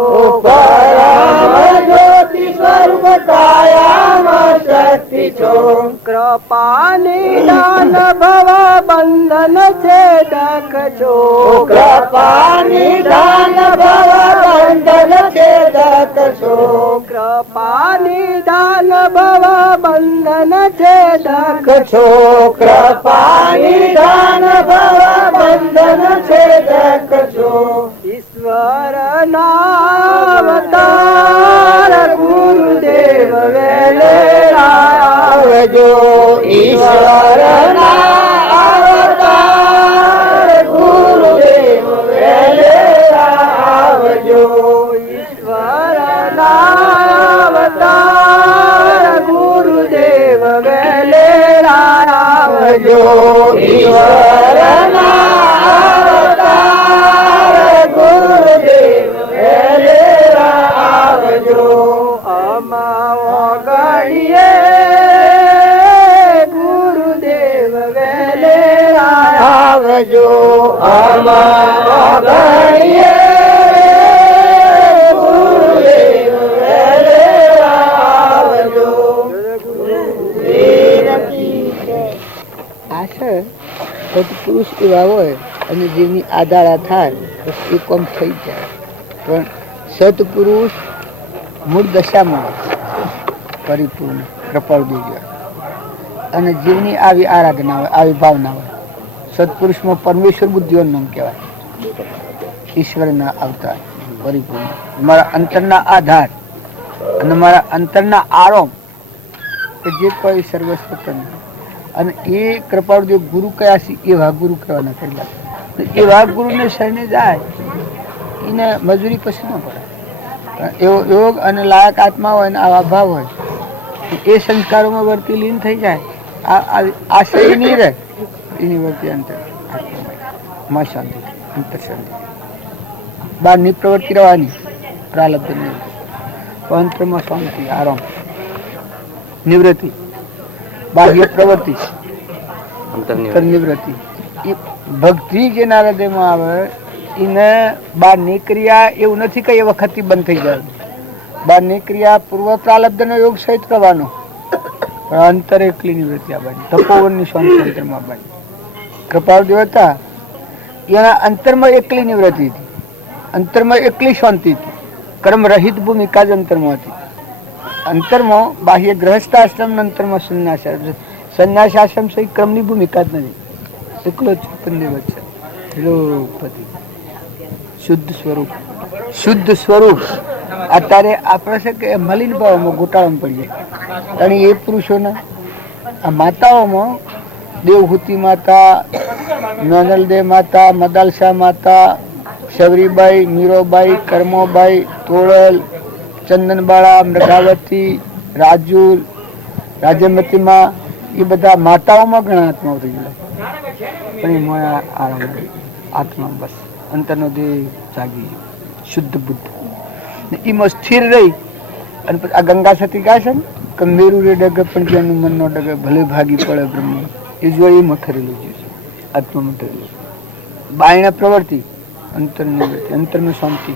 પરમ જ્યોતિ સ્વરૂપ કાયામાં શક્તિ છો. કૃપાની દાન ભવ બંધન છેદક છો. કૃપાની દાન ભવ બંધન છેદક છો. કૃપાની દાન ભવ બંધન છેદક છો. કૃપાની દાન ભવ બંધન છેદક છો. ઈશ્વર નાવતાર ગુરુદેવ વેલે આવજો. ઈશ્વર નાવતાર ગુરુદેવ વેલે આવજો. ઈશ્વર નાવતાર ગુરુદેવ વેલે આવજો. ઈશ્વર નાવતાર ગુરુદેવ વેલે આવજો. અમા ગણીએ આવજો આમાં ઘડીએ ગુરુદેવ વેલે આવજો. આ છે સત્પુરુષ એવા હોય અને જેની આધારા થાય તો એ કોમ થઈ જાય. પણ સત્પુરુષ મૂળ દશામાં પરિપૂર્ણ કૃપાળુ દેજો અને જીવની આવી આરાધના હોય, આવી ભાવના હોય. સત્પુરુષમાં પરમેશ્વર બુદ્ધિઓનું નામ કહેવાય, ઈશ્વરના અવતાર પરિપૂર્ણ, મારા અંતરના આધાર અને મારા અંતરના આરોમ કે જે કોઈ સર્વસ્વતન. અને એ કૃપાળુદેવ ગુરુ કયા છે એવા ગુરુ કહેવાના કરેલા. એવા ગુરુને શરણે જાય એને મજૂરી પછી ન પડે. એવો યોગ અને લાયક આત્મા હોય ને આવા ભાવ હોય એ સંસ્કારોમાં વર્તી લીન થઈ જાય. આ શરીર નહીં રહે એની વર્તી અંતર માં શાંતિ, અંતર શાંતિ. બહારની પ્રવૃત્તિ રહેવાની પ્રાલબ્ધ નહીં, અંતરમાં શાંતિ, આરામ, નિવૃત્તિ. બાહ્ય પ્રવૃત્તિ અંતર નિવૃત્તિ. એ ભક્તિ જેના હૃદયમાં આવે એને બહારની ક્રિયા એવું નથી કે એ વખતથી બંધ થઈ જાય. બહારની ક્રિયા પૂર્વ પ્રાલબ્ધનો યોગ સહિત કરવાનો, પણ અંતર એકલી નિવૃત્તિ આવવાની, તપોવનની શાંતિ અંતરમાં આવવાની. કૃપાળુ હતા એના અંતરમાં એકલી નિવૃત્તિ હતી, અંતરમાં એકલી શાંતિ હતી. કર્મ રહિત ભૂમિકા જ અંતરમાં હતી. અંતરમાં બાહ્ય ગ્રહસ્થ આશ્રમ, અંતરમાં સંન્યાસ આશ્રમ. સંન્યાસ આશ્રમ સહિત ક્રમની ભૂમિકા જ નથી, એકલો ચૈતન્ય છે, દ્રૌપદી શુદ્ધ સ્વરૂપ. શુદ્ધ સ્વરૂપ અત્યારે આપણે છે કે મલિન ભાવમાં ગોટાળામાં પડી જાય. અને એ પુરુષોના આ માતાઓમાં દેવહૂતિ માતા, નોનલદે માતા, મદાલસા માતા, શબરીબાઈ, મીરોબાઈ, કર્મોબાઈ, તોળલ, ચંદનબાળા, મૃગાવતી, રાજુલ, રાજ્યમતીમાં, એ બધા માતાઓમાં ઘણા આત્માઓ થઈ ગયેલા. પણ એમાં આરામ આત્મા બસ અંતરનો દેહ જાગી શુદ્ધ બુદ્ધ એમાં સ્થિર રહી. અને પછી આ ગંગા સતી ગાય છે ને કે મેરુ રે ડગે પણ જેનું મન નો ડગે ભલે ભાગી પડે બ્રહ્મ. એ જો એમાં ઠરેલું છે, આત્મામાં ઠરેલું. બાયણા પ્રવૃત્તિ, અંતર નિવૃત્તિ, અંતરમાં શાંતિ.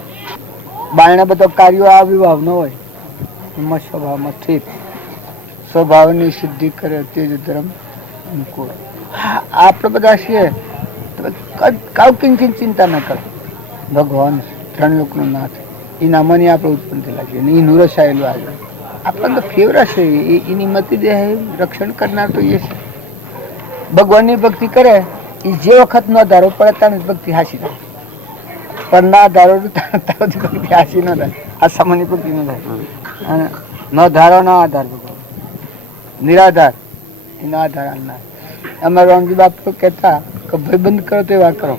બાયણા બધા કાર્યો આ વિભાવ ન હોય, એમાં સ્વભાવમાં સ્થિર, સ્વભાવની સિદ્ધિ કરે તે જ ધર્મ અનુકૂળ. હા, આપણે બધા છીએ કાઉકિંગથી ચિંતા ન કરો. ભગવાન ત્રણ લોકનો નાથ એના મને આપણે ઉત્પન્ન થયેલા છે, એ નુરસાયેલું આજે આપણને તો ફેવરા છે. એની મતિ દેહ રક્ષણ કરનાર તો એ છે. ભગવાનની ભક્તિ કરે એ જે વખત ન ધારો પડે ત્યારે ભક્તિ હાસી થાય, પણ ના ધારો ભક્તિ હાસી ન થાય. આ સામાન્ય ભક્તિ ન થાય. અને ન ધારો ન આધાર ભગવાન નિરાધાર એનો આધાર આનનાર. અમારા રામજી બાપુ કહેતા કે ભાઈબંધ કરો તો એવા કરો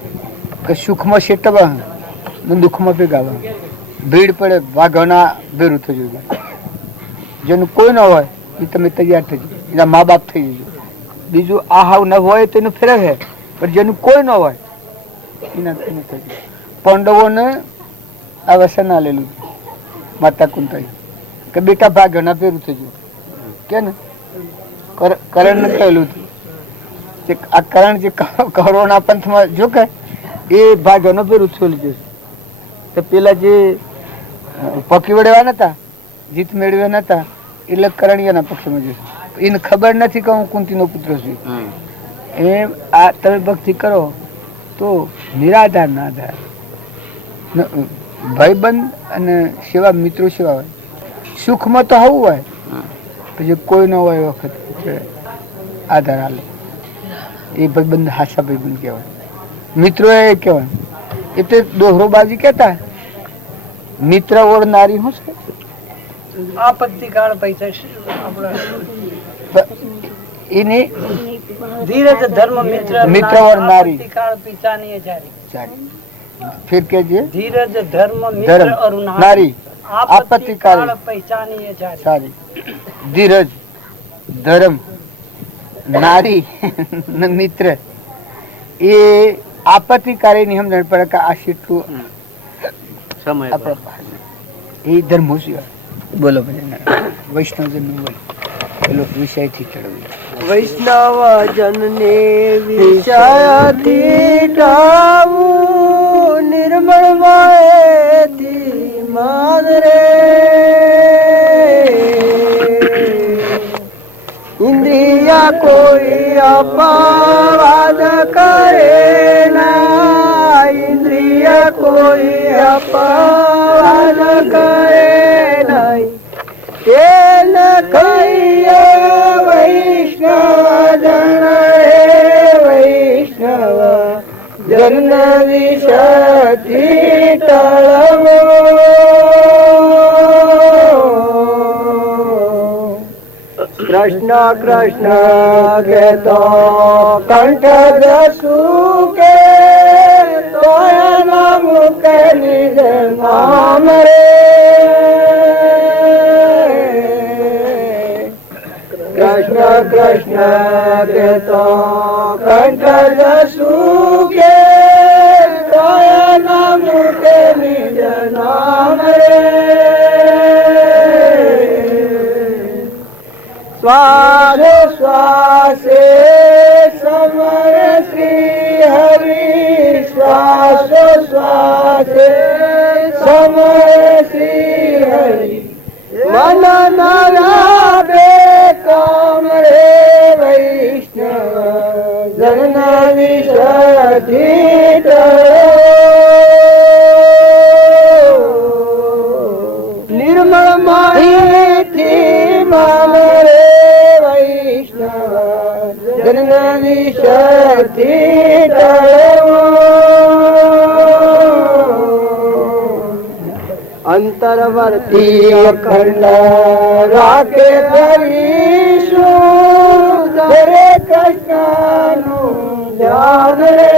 કે સુખમાં શેટવા દુઃખમાં ભેગાવા. ભીડ પડે વાઘોના ભેરું થઈ જવું. જેનું કોઈ ન હોય એ તમે તૈયાર થઈ જજો, એના મા બાપ થઈ જજો. બીજું આ હાવ ન હોય તો એનું ફેરવે, પણ જેનું કોઈ ન હોય એના થઈ જજો. પાંડવોને આ વસન આલેલું માતા કુંતાઈ કે બેટા ભાગ્યોના ભેરું થઈ જવું કે ને કરણ ને કહેલું હતું. આ કરણ જે કરોના પંથમાં જો કે એ ભાગ્યોનો ભેરું થયેલું છે. તો પેલા જે પકી વળેવા નતા, જીત મેળવ્યા નતા, એટલે કરણિયાના પક્ષમાં જશે. એને ખબર નથી કે હું કુંતીનો પુત્ર છું. એ આ તમે ભક્તિ કરો તો નિરાધાર ના આધાર ભાઈબંધ અને સેવા મિત્રો સેવા હોય. સુખમાં તો હોવું હોય, પછી કોઈ ન હોય એ વખત આધાર હાલે. એ ભાઈબંધ હાસા ભાઈબંધ કહેવાય. મિત્રો એ કહેવાય. એટલે દોહરોબાજી કહેતા મિત્ર ઓર નારી શું છે? આપત્તિ કાળ પૈસા એની ધીરજ ધર્મ મિત્ર મિત્ર और नारी काल पिछानी जारी फिर कीजिए धीरज धर्म मित्र और नारी आपत्ति काल पहचानिए जारी सारी धीरज धर्म नारी मित्र ये आपत्तिकारी नहीं समझ पड़े का आशिटू समय ये धर्म हो बोलो भले वैष्णव जन बोलो विषय थी चढ़ વૈષ્ણવ જનને વિષયથી ટાવું નિર્મળ માયેથી માદરે ઇન્દ્રિયા કોઈ અપવાદ કરે ના ઇન્દ્રિય કોઈ અપવાદ કરે નહીં તેલ કહીએ વૈષ્ણવ જન વૈષ્ણવ જન વિષયથી ટળવો કૃષ્ણ કૃષ્ણ કહેતો કંઠ દસુ કે તોય નામ કે નિજ નામ રે કૃષ્ણ કૃષ્ણ કહેતો કંઠ દસુ કે તોય નામ કે નિજ નામ રે શ્વાસ શ્વાસે સમર શ્રી હરિ શ્વાસ શ્વાસે સમર શ્રી હરિ મન નારાવે કામ રે વૈષ્ણવ જન વિષયથી નિર્મળ માહિતી માન રે જન્મ વિષયથી ટળવો અંતરવર્તી અખંડ રાખે ધરીશું દરેક કૃષ્ણનું ધ્યાન રે